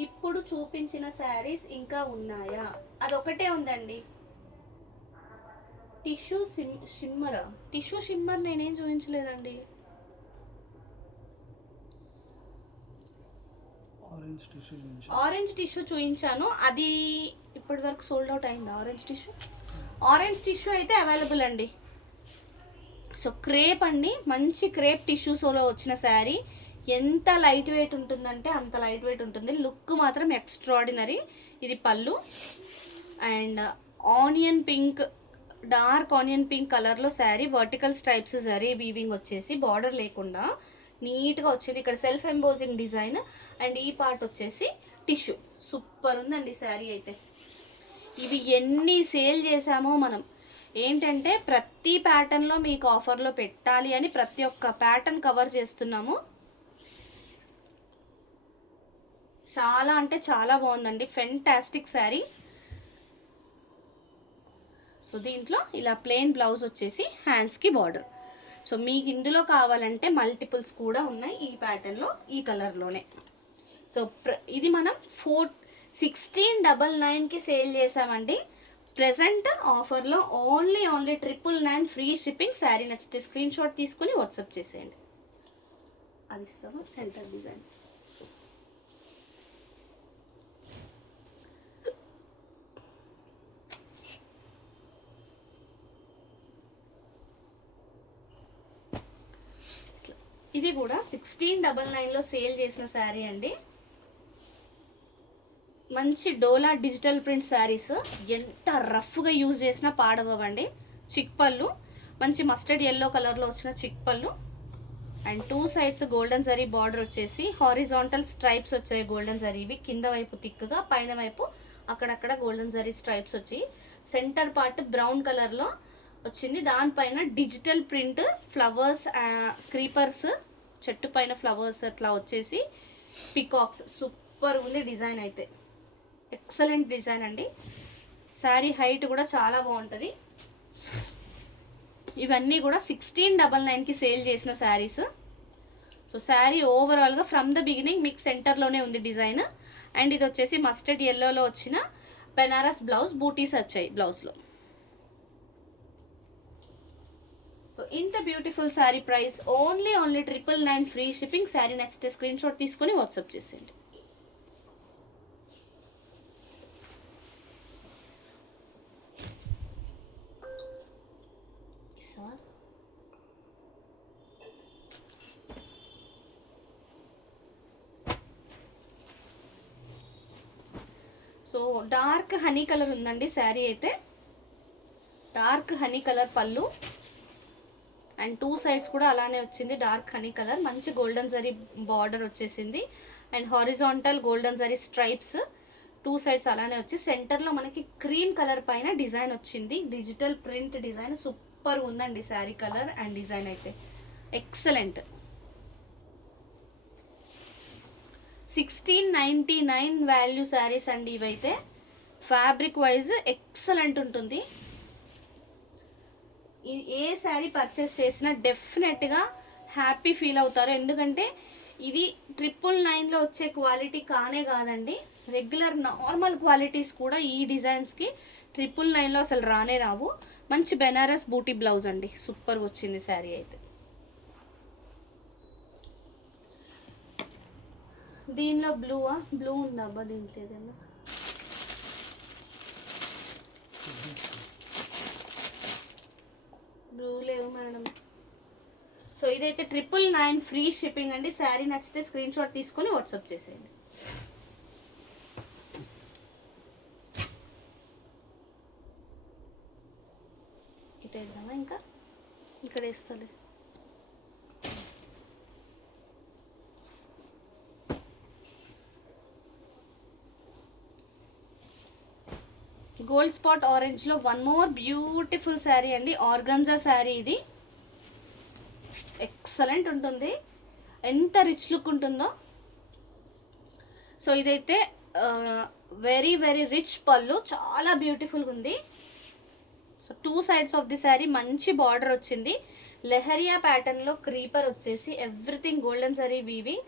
ఇప్పుడు చూపించిన శారీస్ ఇంకా ఉన్నాయా? అదొకటే ఉందండి. టిష్యూ షిమ్మరా? టిష్యూ షిమ్మర్ నేనేం చూపించలేదండి. ఆరెంజ్ టిష్యూ చూపించాను, అది ఇప్పటి వరకు సోల్డ్ అవుట్ అయిందా? ఆరెంజ్ టిష్యూ అయితే అవైలబుల్ అండి. సో క్రేప్ అండి, మంచి క్రేప్ టిష్యూస్లో వచ్చిన శారీ. ఎంత లైట్ వెయిట్ ఉంటుందంటే అంత లైట్ వెయిట్ ఉంటుంది, లుక్ మాత్రం ఎక్స్ట్రాడినరీ. ఇది pallu. And onion pink, dark onion pink కలర్లో sari, vertical stripes zari weaving వచ్చేసి, బార్డర్ లేకుండా నీట్గా వచ్చింది. ఇక్కడ సెల్ఫ్ ఎంబోజింగ్ డిజైన్. అండ్ ఈ పార్ట్ వచ్చేసి టిష్యూ. సూపర్ ఉందండి శారీ అయితే. ఇవి ఎన్ని సేల్ చేసామో మనం, ఏంటంటే ప్రతి ప్యాటర్న్లో మీకు ఆఫర్లో పెట్టాలి అని ప్రతి ఒక్క ప్యాటర్న్ కవర్ చేస్తున్నాము. చాలా అంటే చాలా బాగుందండి, ఫెంటాస్టిక్ శారీ. సో దీంట్లో ఇలా ప్లెయిన్ బ్లౌజ్ వచ్చేసి హ్యాండ్స్కి బార్డర్. సో మీకు ఇందులో కావాలంటే మల్టిపుల్స్ కూడా ఉన్నాయి ఈ ప్యాటర్న్లో, ఈ కలర్లోనే. సో ఇది మనం 1699కి సేల్ చేసామండి. ప్రెజెంట్ ఆఫర్లో ఓన్లీ 999 ఫ్రీ షిప్పింగ్. శారీ నచ్చితే స్క్రీన్ షాట్ తీసుకుని వాట్సాప్ చేసేయండి. అది ఇస్తాము సెంటర్ డిజైన్. ఇది కూడా 1699లో సేల్ చేసిన శారీ అండి. మంచి డోలా డిజిటల్ ప్రింట్ శారీస్, ఎంత రఫ్గా యూజ్ చేసినా పాడవండి. చిక్ పళ్ళు, మంచి మస్టర్డ్ ఎల్లో కలర్లో వచ్చిన చిక్ పళ్ళు. And 2 sides golden zari border వచ్చేసి, హారిజాంటల్ స్ట్రైప్స్ వచ్చాయి గోల్డెన్ జరీవి, కింద వైపు థిక్గా, పైన వైపు అక్కడక్కడ గోల్డెన్ జరీ స్ట్రైప్స్ వచ్చి, సెంటర్ పార్ట్ బ్రౌన్ కలర్లో వచ్చింది. దానిపైన డిజిటల్ ప్రింట్ ఫ్లవర్స్, క్రీపర్స్, చెట్టు పైన ఫ్లవర్స్ అట్లా వచ్చేసి పికాక్స్. సూపర్ ఉంది డిజైన్ అయితే, ఎక్సలెంట్ డిజైన్ అండి. శారీ హైట్ కూడా చాలా బాగుంటుంది. ఇవన్నీ కూడా 1699కి సేల్ చేసిన శారీస్. సో శారీ ఓవరాల్గా ఫ్రమ్ ద బిగినింగ్ మీకు సెంటర్లోనే ఉంది డిజైన్. అండ్ ఇది వచ్చేసి మస్టర్డ్ ఎల్లోలో వచ్చిన బెనారస్ బ్లౌజ్, బూటీస్ వచ్చాయి బ్లౌజ్లో. సో ఇంత beautiful sari price only 999 free shipping. Sari నచ్చితే స్క్రీన్ షాట్ తీసుకొని వాట్సాప్ చేసేయండి. సో డార్క్ హనీ కలర్ ఉందండి శారీ అయితే, dark honey colour pallu. And 2 sides కూడా అలానే వచ్చింది డార్క్ హనీ కలర్, మంచి గోల్డెన్ జరీ బార్డర్ వచ్చేసింది. And horizontal golden zari stripes 2 sides అలానే వచ్చి, సెంటర్లో మనకి క్రీమ్ కలర్ పైన డిజైన్ వచ్చింది, డిజిటల్ ప్రింట్ డిజైన్. సూపర్ ఉందండి శారీ కలర్ అండ్ డిజైన్ అయితే, ఎక్సలెంట్. 1699 వాల్యూ శారీస్ అండి ఇవైతే. ఫ్యాబ్రిక్ వైజ్ ఎక్సలెంట్ ఉంటుంది. ఏ శారీ పర్చేస్ చేసినా డెఫినెట్గా హ్యాపీ ఫీల్ అవుతారు. ఎందుకంటే ఇది 999లో వచ్చే క్వాలిటీ కానే కాదండి, రెగ్యులర్ నార్మల్ క్వాలిటీస్ కూడా ఈ డిజైన్స్కి 999లో అసలు రానే రావు. మంచి బెనారస్ బూటీ బ్లౌజ్ అండి, సూపర్ వచ్చింది శారీ అయితే. దీనిలో బ్లూ ఉందా అబ్బా దీంట్లో ఏదైనా? బ్లూ లేవు మేడం. సో ఇదైతే 999 ఫ్రీ షిప్పింగ్ అండి. శారీ నచ్చితే స్క్రీన్ షాట్ తీసుకొని వాట్సాప్ చేసేయండి. ఇటు వేద్దామా, ఇంకా ఇక్కడ వేస్తుంది. గోల్డ్ స్పాట్ ఆరెంజ్లో వన్ మోర్ బ్యూటిఫుల్ శారీ అండి, ఆర్గంజా శారీ. ఇది ఎక్సలెంట్ ఉంటుంది, ఎంత రిచ్ లుక్ ఉంటుందో. సో ఇదైతే వెరీ వెరీ రిచ్ పళ్ళు, చాలా బ్యూటిఫుల్గా ఉంది. So 2 sides of the sari మంచి బార్డర్ వచ్చింది. లెహరియా ప్యాటర్న్లో క్రీపర్ వచ్చేసి everything golden zari weaving.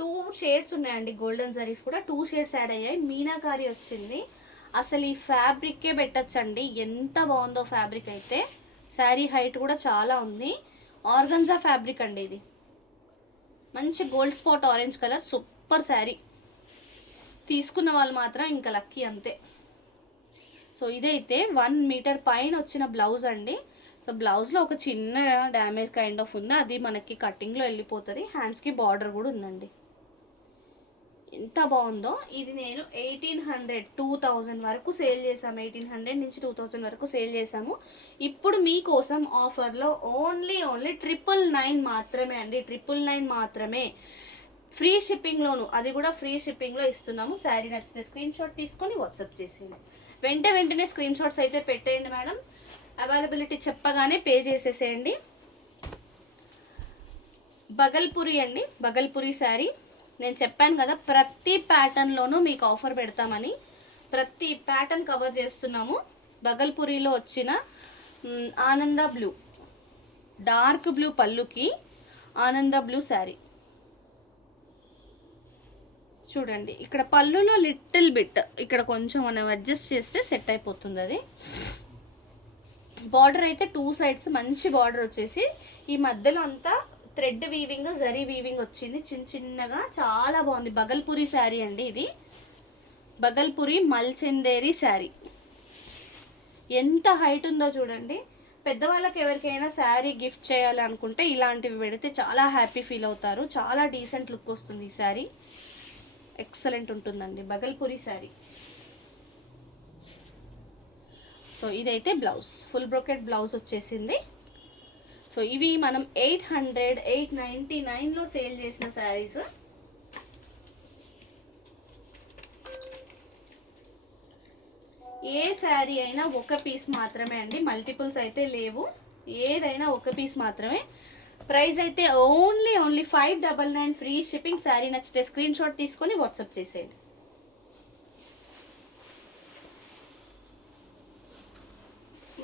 2 shades ఉన్నాయండి, గోల్డెన్ జరీస్ కూడా 2 షేడ్స్ యాడ్ అయ్యాయి. మీనాకారి వచ్చింది. అసలు ఈ ఫ్యాబ్రిక్కే పెట్టచ్చండి, ఎంత బాగుందో ఫ్యాబ్రిక్ అయితే. శారీ హైట్ కూడా చాలా ఉంది. ఆర్గన్జా ఫ్యాబ్రిక్ అండి ఇది. మంచి gold spot orange colour, super sari. తీసుకున్న వాళ్ళు మాత్రం ఇంకా లక్కీ అంతే. సో ఇదైతే 1 మీటర్ పైన వచ్చిన బ్లౌజ్ అండి. సో బ్లౌజ్లో ఒక చిన్న డ్యామేజ్ కైండ్ ఆఫ్ ఉంది, అది మనకి కటింగ్లో వెళ్ళిపోతుంది. హ్యాండ్స్కి బార్డర్ కూడా ఉందండి. ఎంత బాగుందో. ఇది నేను 1800 2000 వరకు సేల్ చేసాము. 1800 నుంచి 2000 వరకు సేల్ చేసాము. ఇప్పుడు మీకోసం ఆఫర్లో ఓన్లీ 999 మాత్రమే అండి, 999 మాత్రమే. ఫ్రీ షిప్పింగ్లోను, అది కూడా ఫ్రీ షిప్పింగ్లో ఇస్తున్నాము. శారీ నచ్చితే స్క్రీన్ షాట్ తీసుకొని వాట్సాప్ చేసేయండి. వెంటనే స్క్రీన్ షాట్స్ అయితే పెట్టేయండి మేడం. అవైలబిలిటీ చెప్పగానే పే చేసేసేయండి. బగల్పురి అండి, బగల్పురి శారీ. నేను చెప్పాను కదా ప్రతి ప్యాటర్న్లోనూ మీకు ఆఫర్ పెడతామని, ప్రతి ప్యాటర్న్ కవర్ చేస్తున్నాము. బగల్పురిలో వచ్చిన ఆనంద బ్లూ, డార్క్ బ్లూ పళ్ళుకి ఆనంద బ్లూ శారీ చూడండి. ఇక్కడ పళ్ళులో లిటిల్ బిట్ ఇక్కడ కొంచెం మనం అడ్జస్ట్ చేస్తే సెట్ అయిపోతుంది అది. బార్డర్ అయితే 2 సైడ్స్ మంచి బార్డర్ వచ్చేసి, ఈ మధ్యలో అంతా థ్రెడ్ వీవింగ్, జరీ వీవింగ్ వచ్చింది చిన్నగా, చాలా బాగుంది. బగల్పురి శారీ అండి ఇది, బగల్పురి మల్చందేరి శారీ. ఎంత హైట్ ఉందో చూడండి. పెద్దవాళ్ళకి ఎవరికైనా శారీ గిఫ్ట్ చేయాలనుకుంటే ఇలాంటివి పెడితే చాలా హ్యాపీ ఫీల్ అవుతారు. చాలా డీసెంట్ లుక్ వస్తుంది ఈ శారీ, ఎక్సలెంట్ ఉంటుందండి బగల్పురి శారీ. సో ఇదైతే బ్లౌజ్, ఫుల్ బ్రోకెట్ బ్లౌజ్ వచ్చేసింది. సో ఇవి మనం 800 899లో సేల్ చేసిన శారీస్. ఏ శారీ అయినా ఒక పీస్ మాత్రమే అండి, మల్టిపుల్స్ అయితే లేవు. ఏదైనా ఒక పీస్ మాత్రమే. ప్రైస్ అయితే ఓన్లీ 599 ఫ్రీ షిప్పింగ్. శారీ నచ్చితే స్క్రీన్ షాట్ తీసుకొని వాట్సాప్ చేసేయండి.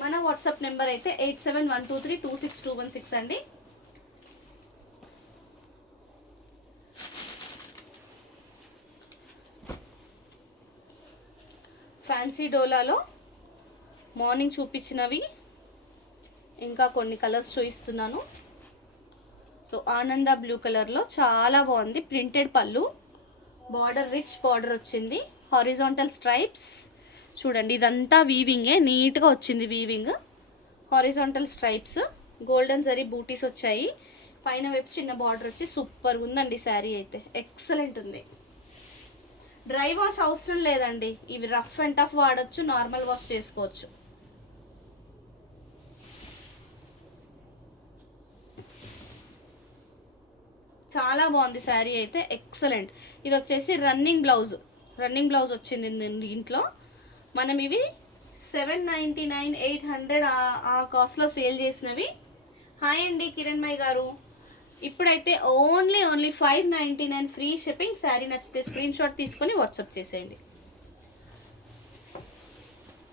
మన వాట్సాప్ నెంబర్ అయితే 8712326216 అండి. ఫ్యాన్సీ డోలాలో మార్నింగ్ చూపించినవి ఇంకా కొన్ని కలర్స్ చూపిస్తున్నాను. సో ఆనంద బ్లూ కలర్లో చాలా బాగుంది. Printed pallu, border rich border వచ్చింది, హారిజాంటల్ స్ట్రైప్స్ చూడండి. ఇదంతా వీవింగే, నీట్గా వచ్చింది weaving. Horizontal stripes, golden zari butis వచ్చాయి. పైన వైపు చిన్న బార్డర్ వచ్చి సూపర్ ఉందండి శారీ అయితే, ఎక్సలెంట్ ఉంది. డ్రై వాష్ అవసరం లేదండి, ఇవి రఫ్ అండ్ టఫ్ వాడచ్చు, నార్మల్ వాష్ చేసుకోవచ్చు. చాలా బాగుంది శారీ అయితే, ఎక్సలెంట్. ఇది వచ్చేసి రన్నింగ్ బ్లౌజ్ వచ్చింది దీంట్లో. మనం ఇవి 799 800 ఆ కాస్ట్లో సేల్ చేసినవి. హాయ్ అండి కిరణ్మయ్ గారు. ఇప్పుడైతే ఓన్లీ 599 ఫ్రీ షిప్పింగ్. శారీ నచ్చితే స్క్రీన్ షాట్ తీసుకొని వాట్సాప్ చేసేయండి.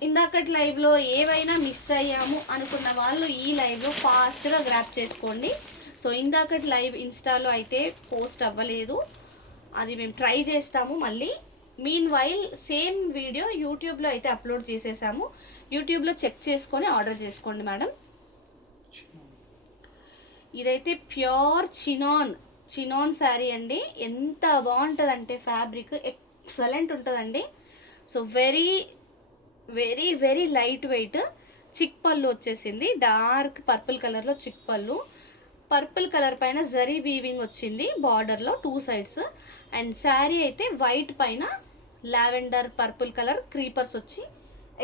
ఇందాకటి లైవ్లో ఏవైనా మిస్ అయ్యాము అనుకున్న వాళ్ళు ఈ లైవ్లో ఫాస్ట్గా గ్రాప్ చేసుకోండి. సో ఇందాకటి లైవ్ ఇన్స్టాలో అయితే పోస్ట్ అవ్వలేదు, అది మేము ట్రై చేస్తాము మళ్ళీ. మీన్ వైల్ సేమ్ వీడియో యూట్యూబ్లో అయితే అప్లోడ్ చేసేసాము, యూట్యూబ్లో చెక్ చేసుకొని ఆర్డర్ చేసుకోండి మేడం. ఇదైతే ప్యూర్ చినాన్ శారీ అండి. ఎంత బాగుంటుందంటే ఫ్యాబ్రిక్ ఎక్సలెంట్ ఉంటుందండి. So very very very light weight. Chic pallu వచ్చేసింది, డార్క్ పర్పుల్ కలర్లో చిక్ పళ్ళు, పర్పుల్ కలర్ పైన జరీ వీవింగ్ వచ్చింది బార్డర్లో 2 సైడ్స్. అండ్ శారీ అయితే వైట్ పైన లావెండర్ పర్పుల్ కలర్ క్రీపర్స్ వచ్చి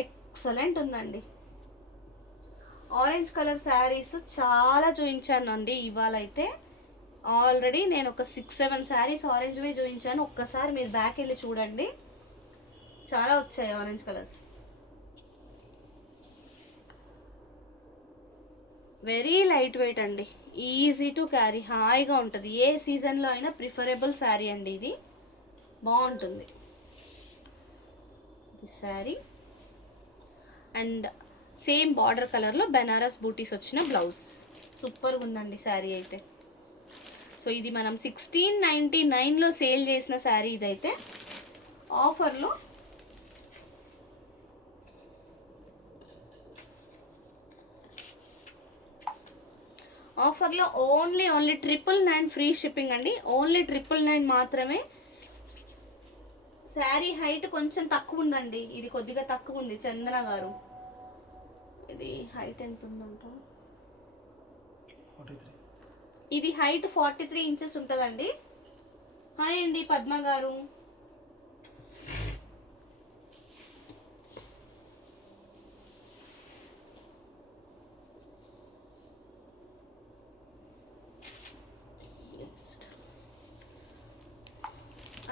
ఎక్సలెంట్ ఉందండి. ఆరెంజ్ కలర్ శారీస్ చాలా చూపించాను అండి ఇవాళ అయితే. ఆల్రెడీ నేను ఒక 6-7 శారీస్ ఆరెంజ్వి చూపించాను, ఒక్కసారి మీరు బ్యాక్ వెళ్ళి చూడండి, చాలా వచ్చాయి orange colours. Very light wait అండి, ఈజీ టు క్యారీ, హాయిగా ఉంటుంది. ఏ సీజన్లో అయినా ప్రిఫరబుల్ శారీ అండి ఇది, బాగుంటుంది ఇది శారీ. అండ్ సేమ్ బార్డర్ కలర్లో బెనారస్ బూటీస్ వచ్చిన బ్లౌజ్, సూపర్గా ఉందండి శారీ అయితే. సో ఇది మనం 1699లో సేల్ చేసిన శారీ, ఇదైతే ఆఫర్లో ఓన్లీ 999 ఫ్రీ షిప్పింగ్ అండి, ఓన్లీ 999 మాత్రమే. శారీ హైట్ కొంచెం తక్కువ ఉందండి, ఇది కొద్దిగా తక్కువ ఉంది చంద్ర గారు. ఇది హైట్ ఎంత ఉందంట, ఇది హైట్ 43 ఇంచెస్ ఉంటుందండి. హాయ్ అండి పద్మ గారు.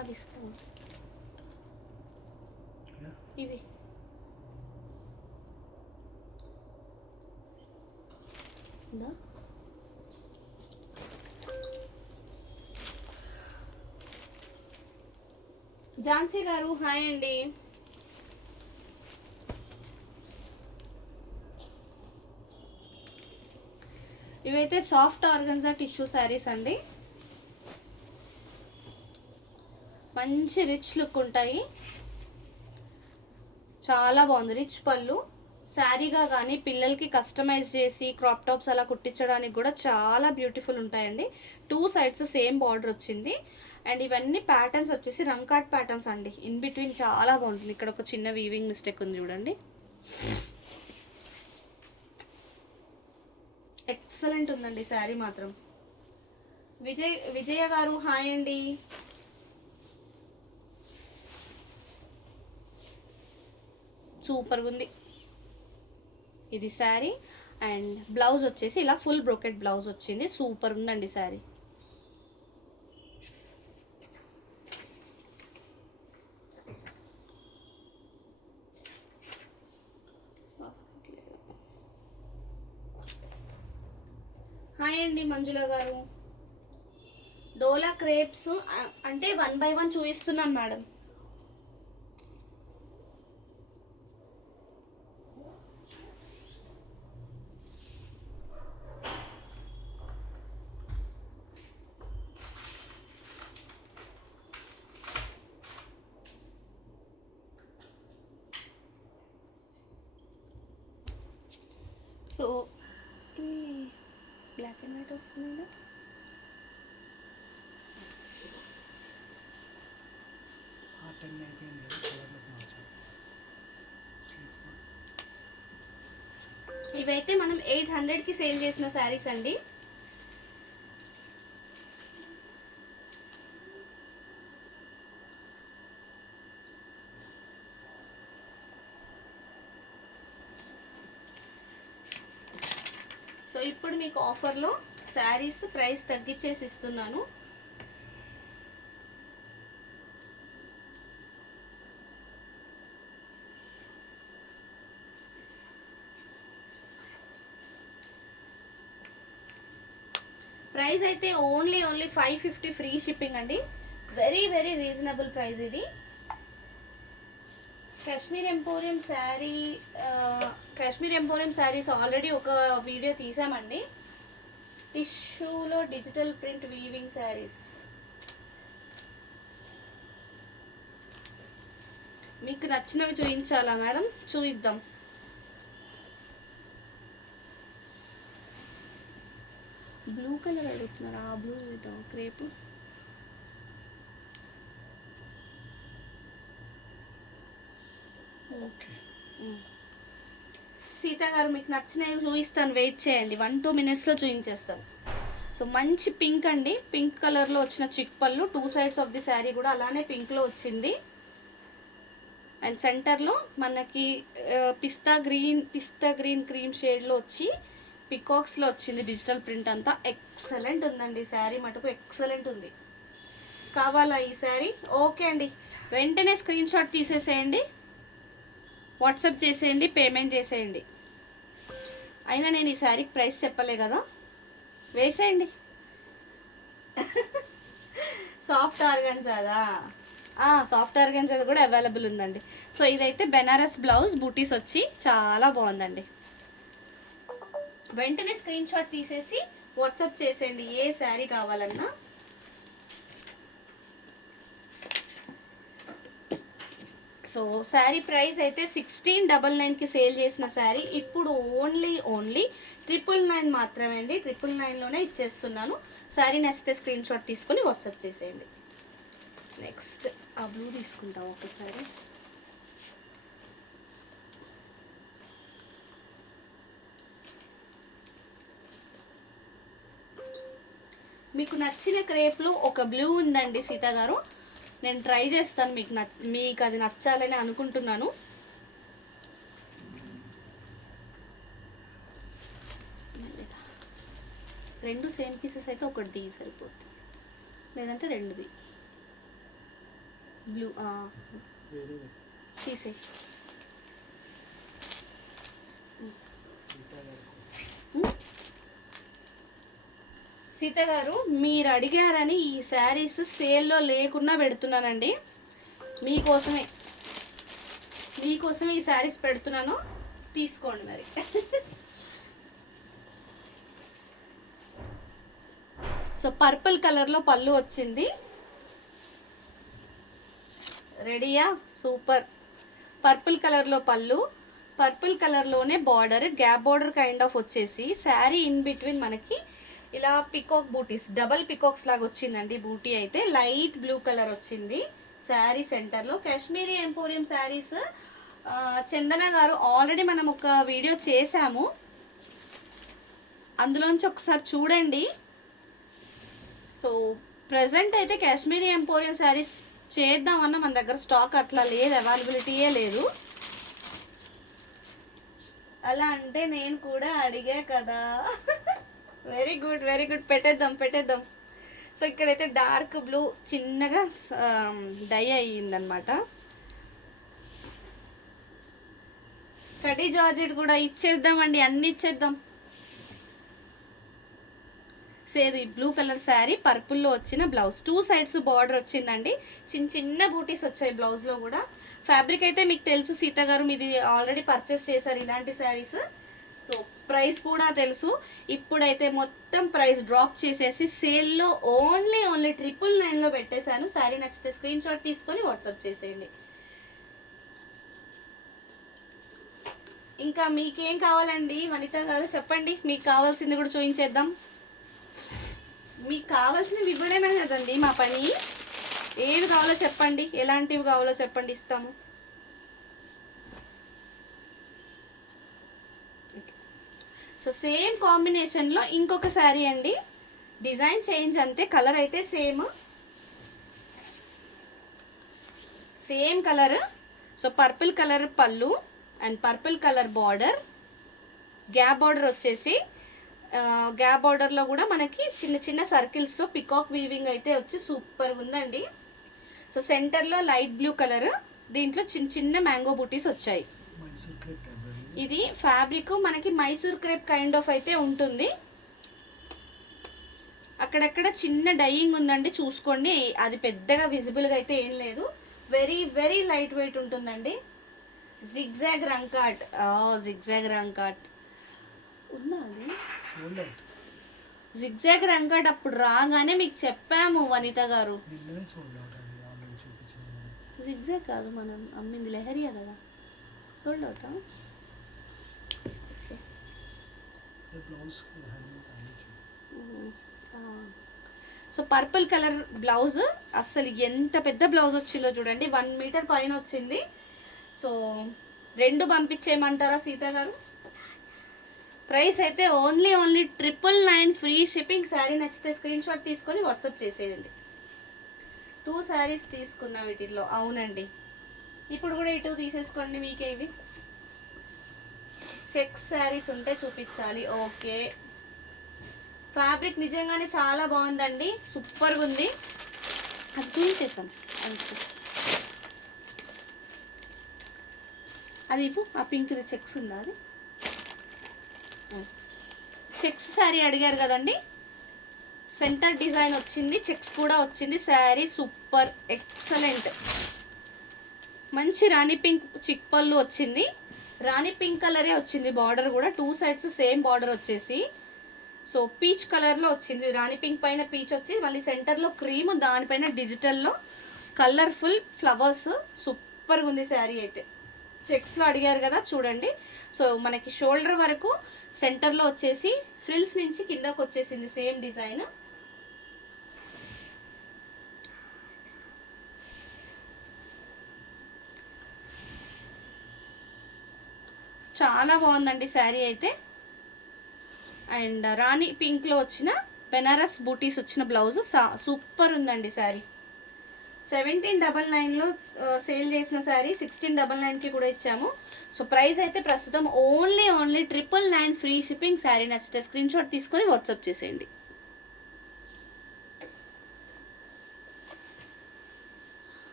అవి ఇస్తాను, ఇవి ఝాన్సీ గారు హాయ్ అండి. ఇవైతే సాఫ్ట్ ఆర్గన్జా టిష్యూ శారీస్ అండి, మంచి రిచ్ లుక్ ఉంటాయి, చాలా బాగుంది. రిచ్ పళ్ళు, శారీగా కానీ పిల్లలకి కస్టమైజ్ చేసి క్రాప్ టాప్స్ అలా కుట్టించడానికి కూడా చాలా బ్యూటిఫుల్ ఉంటాయండి. 2 సైడ్స్ సేమ్ బార్డర్ వచ్చింది. అండ్ ఇవన్నీ ప్యాటర్న్స్ వచ్చేసి రంకాట్ ప్యాటర్న్స్ అండి, ఇన్ బిట్వీన్ చాలా బాగుంటుంది. ఇక్కడ ఒక చిన్న వీవింగ్ మిస్టేక్ ఉంది చూడండి, ఎక్సలెంట్ ఉందండి శారీ మాత్రం. విజయ గారు హాయ్ అండి. సూపర్గా ఉంది ఇది శారీ. అండ్ బ్లౌజ్ వచ్చేసి ఇలా ఫుల్ బ్రోకెట్ బ్లౌజ్ వచ్చింది, సూపర్ ఉందండి శారీ. హాయ్ అండి మంజుల గారు. డోలా క్రేప్స్ అంటే 1 by 1 చూపిస్తున్నాను madam. So black and white వస్తుందండి, ఇవైతే మనం 800కి సేల్ చేసిన శారీస్ అండి. సో ఇప్పుడు మీకు ఆఫర్లో శారీస్ ప్రైస్ తగ్గించేసి ఇస్తున్నాను. ప్రైస్ అయితే ఓన్లీ 550 ఫ్రీ షిప్పింగ్ అండి, వెరీ వెరీ రీజనబుల్ ప్రైస్ ఇది. కాశ్మీర్ ఎంపోరియం శారీస్ ఆల్రెడీ ఒక వీడియో తీసామండి, టిష్యూలో డిజిటల్ ప్రింట్ వీవింగ్ శారీస్. మీకు నచ్చినవి చూపించాలా మేడం? చూపిద్దాం. బ్లూ కలర్ అడుగుతున్నారు. ఆ బ్లూ చూద్దాం. Crepe okay. సీత గారు మీకు నచ్చినవి చూపిస్తాను, వెయిట్ చేయండి. 1-2 మినిట్స్లో చూపించేస్తాను. సో మంచి పింక్ అండి, పింక్ కలర్లో వచ్చిన చిక్ పళ్ళు, 2 సైడ్స్ ఆఫ్ ది శారీ కూడా అలానే పింక్లో వచ్చింది. అండ్ సెంటర్లో మనకి పిస్తా గ్రీన్ క్రీమ్ షేడ్లో వచ్చి పికాక్స్లో వచ్చింది డిజిటల్ ప్రింట్ అంతా. ఎక్సలెంట్ ఉందండి శారీ, మటుకు ఎక్సలెంట్ ఉంది. కావాలా ఈ శారీ? ఓకే అండి, వెంటనే స్క్రీన్ షాట్ తీసేసేయండి, వాట్సాప్ చేసేయండి, పేమెంట్ చేసేయండి. అయినా నేను ఈ శారీకి ప్రైస్ చెప్పలే కదా, వేసేయండి. సాఫ్ట్ ఆర్గన్జాదా? సాఫ్ట్ ఆర్గన్జాది కూడా అవైలబుల్ ఉందండి. సో ఇదైతే బెనారస్ బ్లౌజ్, బూటీస్ వచ్చి చాలా బాగుందండి. వెంటనే స్క్రీన్ షాట్ తీసేసి వాట్సాప్ చేసేయండి ఏ శారీ కావాలన్నా. సో శారీ ప్రైస్ అయితే 1699కి సేల్ చేసిన శారీ ఇప్పుడు ఓన్లీ 999 మాత్రమే అండి. 999లోనే ఇచ్చేస్తున్నాను. శారీ నచ్చితే స్క్రీన్ షాట్ తీసుకొని వాట్సాప్ చేసేయండి. నెక్స్ట్ ఆ బ్లూ తీసుకుంటాం ఒకసారి. మీకు నచ్చిన క్రేప్లో ఒక బ్లూ ఉందండి సీత గారు, నేను ట్రై చేస్తాను. మీకు అది నచ్చాలని అనుకుంటున్నాను. రెండు సేమ్ పీసెస్ అయితే ఒకటి సరిపోతుంది, లేదంటే రెండువి బ్లూ తీసే. సీత గారు మీరు అడిగారని ఈ శారీస్ సేల్లో లేకుండా పెడుతున్నానండి. మీకోసమే ఈ శారీస్ పెడుతున్నాను, తీసుకోండి మరి. సో పర్పుల్ కలర్లో పళ్ళు వచ్చింది. రెడీయా? సూపర్. పర్పుల్ కలర్లో పళ్ళు, పర్పుల్ కలర్లోనే border, gap border kind of వచ్చేసి శారీ ఇన్ బిట్వీన్ మనకి ఇలా పికాక్ బూటీస్, డబల్ పికాక్స్ లాగా వచ్చిందండి. బూటీ అయితే లైట్ బ్లూ కలర్ వచ్చింది శారీ సెంటర్లో. కాశ్మీరీ ఎంపోరియం శారీస్ చందన గారు ఆల్రెడీ మనం ఒక వీడియో చేసాము, అందులోంచి ఒకసారి చూడండి. సో ప్రజెంట్ అయితే కాశ్మీరీ ఎంపోరియం శారీస్ చేద్దామన్నా మన దగ్గర స్టాక్ అట్లా లేదు, అవైలబిలిటీయే లేదు. అలా అంటే నేను కూడా అడిగా కదా. వెరీ గుడ్, పెట్టేద్దాం. సో ఇక్కడైతే డార్క్ బ్లూ చిన్నగా డై అయ్యిందనమాట. కటీ జార్జెట్ కూడా ఇచ్చేద్దామండి, అన్ని ఇచ్చేద్దాం. సేది బ్లూ కలర్ శారీ, పర్పుల్లో వచ్చిన బ్లౌజ్, 2 సైడ్స్ బార్డర్ వచ్చిందండి. చిన్న బూటీస్ వచ్చాయి బ్లౌజ్లో కూడా. ఫ్యాబ్రిక్ అయితే మీకు తెలుసు సీత గారు, మీది ఆల్రెడీ పర్చేస్ చేశారు ఇలాంటి శారీస్. సో ప్రైస్ కూడా తెలుసు. ఇప్పుడైతే మొత్తం ప్రైస్ డ్రాప్ చేసేసి సేల్లో ఓన్లీ 999లో పెట్టేశాను. శారీ నచ్చితే స్క్రీన్ షాట్ తీసుకొని వాట్సాప్ చేసేయండి. ఇంకా మీకేం కావాలండి వనిత గారు, చెప్పండి. మీకు కావాల్సింది కూడా చూపించేద్దాం. మీకు కావాల్సినవి ఇవ్వడమే కదండి మా పని. ఏవి కావాలో చెప్పండి, ఎలాంటివి కావాలో చెప్పండి, ఇస్తాము. సో సేమ్ కాంబినేషన్లో ఇంకొక శారీ అండి, డిజైన్ చేంజ్ అంతే, కలర్ అయితే same colour. So purple colour pallu and purple colour border, gap border వచ్చేసి గ్యాప్ బార్డర్లో కూడా మనకి చిన్న సర్కిల్స్లో పికాక్ వీవింగ్ అయితే వచ్చి సూపర్ ఉందండి. సో సెంటర్లో లైట్ బ్లూ కలర్, దీంట్లో చిన్న మ్యాంగో బూటీస్ వచ్చాయి. ఇది ఫ్యాబ్రిక్ మనకి మైసూర్ క్రేప్ కైండ్ ఆఫ్ అయితే ఉంటుంది. అక్కడక్కడ చిన్న డైయింగ్ ఉందండి, చూసుకోండి. అది పెద్దగా విజిబుల్గా అయితే ఏం లేదు. వెరీ లైట్ వెయిట్ ఉంటుందండి. జిగ్జాగ్ రంకాట్ ఉందా అది? జిగ్జాగ్ రంగడ్ అప్పుడు రాగానే మీకు చెప్పాము వనిత గారు. నిన్ననే సోల్డ్ అవుట్ అండి ఆల్రెడీ చూపించాను. జిగ్జాగ్ కాదు మనం అమ్మింది లెహరియా కదా, సోల్డ్ అవుటా? Blouse so purple colour blouse, అసలు ఎంత పెద్ద బ్లౌజ్ వచ్చిందో చూడండి, 1 మీటర్ పైన వచ్చింది. సో 2 పంపించేయమంటారా సీత గారు? ప్రైస్ అయితే ఓన్లీ 999 ఫ్రీ షిప్పింగ్. శారీ నచ్చితే స్క్రీన్ షాట్ తీసుకొని వాట్సాప్ చేసేయండి. 2 శారీస్ తీసుకున్నా వీటిల్లో. అవునండి, ఇప్పుడు కూడా ఇటు తీసేసుకోండి, మీకే ఇవి చెక్స్ శారీస్ ఉంటే చూపించాలి. ఓకే, ఫ్యాబ్రిక్ నిజంగానే చాలా బాగుందండి, సూపర్గా ఉంది. అది చూపించేసాను, అది ఇవ్వు. ఆ పింక్ చెక్స్ ఉందా? అది చెక్స్ శారీ అడిగారు కదండి, సెంటర్ డిజైన్ వచ్చింది, చెక్స్ కూడా వచ్చింది. శారీ సూపర్ ఎక్సలెంట్, మంచి రాణి పింక్ చిక్ పళ్ళు వచ్చింది. రాణి పింక్ కలరే వచ్చింది, బార్డర్ కూడా 2 సైడ్స్ సేమ్ బార్డర్ వచ్చేసి. సో పీచ్ కలర్లో వచ్చింది, రాణి పింక్ పైన పీచ్ వచ్చి మళ్ళీ సెంటర్లో క్రీమ్, దానిపైన డిజిటల్లో కలర్ఫుల్ ఫ్లవర్స్. సూపర్గా ఉంది శారీ అయితే. చెక్స్లో అడిగారు కదా చూడండి. సో మనకి షోల్డర్ వరకు సెంటర్లో వచ్చేసి ఫ్రిల్స్ నుంచి కిందకు వచ్చేసింది సేమ్ డిజైన్. చాలా బాగుందండి శారీ అయితే. అండ్ రాణి పింక్లో వచ్చిన బెనారస్ బూటీస్ వచ్చిన బ్లౌజ్ సూపర్ ఉందండి శారీ. 1799లో సేల్ చేసిన శారీ 1699కి కూడా ఇచ్చాము. సో ప్రైస్ అయితే ప్రస్తుతం ఓన్లీ 999 ఫ్రీ షిప్పింగ్. శారీ నచ్చితే స్క్రీన్ షాట్ తీసుకొని వాట్సాప్ చేసేయండి.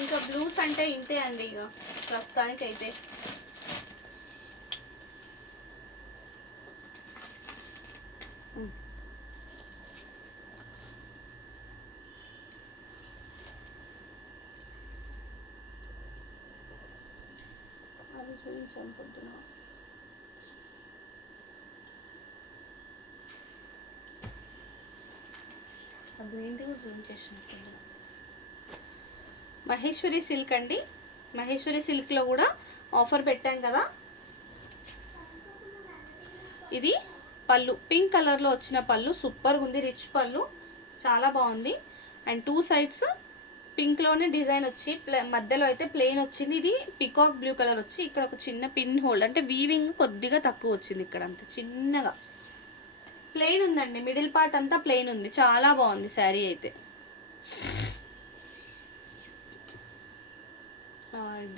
ఇంకా బ్లూస్ అంటే ఇంతే అండి ఇక ప్రస్తుతానికి అయితే. అది చూపించాను పొద్దున. గ్రీన్ కూడా చూపించేసిన పొద్దున. మహేశ్వరి సిల్క్ అండి, మహేశ్వరి సిల్క్లో కూడా ఆఫర్ పెట్టాం కదా. ఇది పళ్ళు పింక్ కలర్లో వచ్చిన పళ్ళు, సూపర్గా ఉంది, రిచ్ పళ్ళు చాలా బాగుంది. అండ్ 2 సైడ్స్ పింక్లోనే డిజైన్ వచ్చి మధ్యలో అయితే ప్లెయిన్ వచ్చింది. ఇది పికాక్ బ్లూ కలర్ వచ్చి ఇక్కడ ఒక చిన్న పిన్ హోల్డ్, అంటే వీవింగ్ కొద్దిగా తక్కువ వచ్చింది ఇక్కడ, అంత చిన్నగా ప్లెయిన్ ఉందండి. మిడిల్ పార్ట్ అంతా ప్లెయిన్ ఉంది, చాలా బాగుంది శారీ అయితే.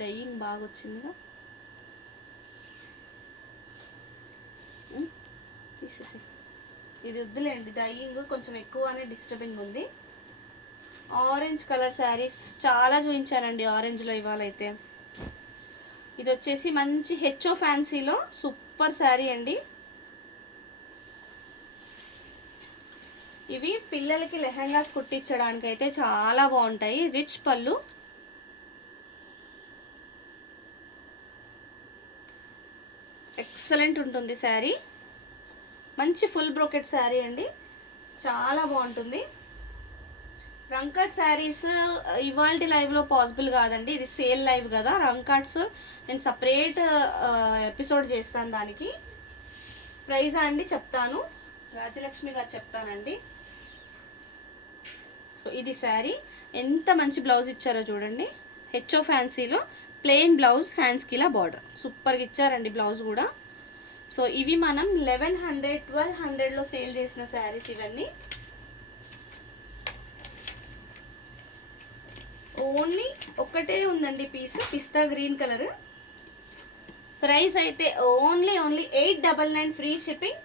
డైయింగ్ బాగా వచ్చిందిగా, తీసేసి ఇది వద్దులేండి, డైయింగ్ కొంచెం ఎక్కువనే డిస్టర్బింగ్ ఉంది. ఆరెంజ్ కలర్ శారీస్ చాలా చూపించానండి ఆరెంజ్లో ఇవాళ అయితే. ఇది వచ్చేసి మంచి హెచ్ఓ ఫ్యాన్సీలో సూపర్ శారీ అండి. ఇవి పిల్లలకి లెహంగాస్ కుట్టించడానికి అయితే చాలా బాగుంటాయి. రిచ్ పళ్ళు, ఎక్సలెంట్ ఉంటుంది శారీ. మంచి ఫుల్ బ్రోకెట్ శారీ అండి, చాలా బాగుంటుంది. రంకట్ శారీస్ ఇవాల్టి లైవ్లో పాసిబుల్ కాదండి, ఇది సేల్ లైవ్ కదా. రంకట్స్ నేను సపరేట్ ఎపిసోడ్ చేస్తాను, దానికి ప్రైజ్ అండి చెప్తాను, రాజలక్ష్మి గారు చెప్తానండి. సో ఇది శారీ, ఎంత మంచి బ్లౌజ్ ఇచ్చారో చూడండి. హెచ్ఓ ఫ్యాన్సీలో ప్లెయిన్ బ్లౌజ్, హ్యాండ్స్కి ఇలా బార్డర్, సూపర్గా ఇచ్చారండి బ్లౌజ్ కూడా. సో ఇవి మనం 1100 1200లో సేల్ చేసిన శారీస్ ఇవన్నీ. ఓన్లీ ఒకటే ఉందండి పీస్, పిస్తా గ్రీన్ కలర్. ప్రైస్ అయితే only 899 free shipping.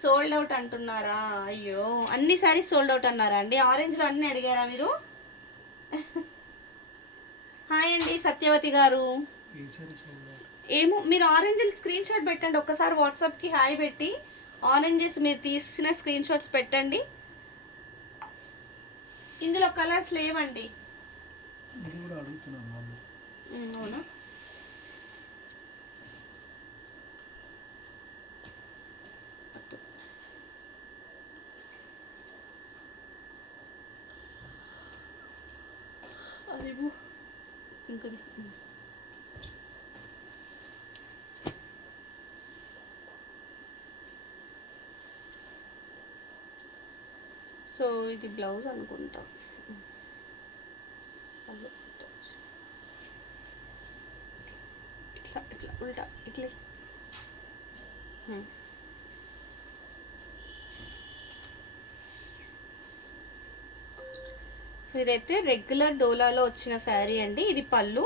Sold out అంటున్నారా? అయ్యో, అన్ని శారీస్ సోల్డ్ అవుట్ అన్నారా అండి? ఆరెంజ్లో అన్నీ అడిగారా మీరు? హాయ్ అండి సత్యవతి గారు. ఏమో మీరు ఆరెంజ్ స్క్రీన్ షాట్ పెట్టండి ఒక్కసారి, వాట్సాప్కి హాయ్ పెట్టి ఆరెంజెస్ మీరు తీసిన స్క్రీన్ షాట్స్ పెట్టండి. ఇందులో కలర్స్ లేవండి. అవునా? ఇవ్వు ఇంకొది. సో ఇది బ్లౌజ్ అనుకుంటా. ఇట్లా ఇట్లా ఉల్టా ఇట్లా. సో ఇదైతే రెగ్యులర్ డోలాలో వచ్చిన శారీ అండి. ఇది పళ్ళు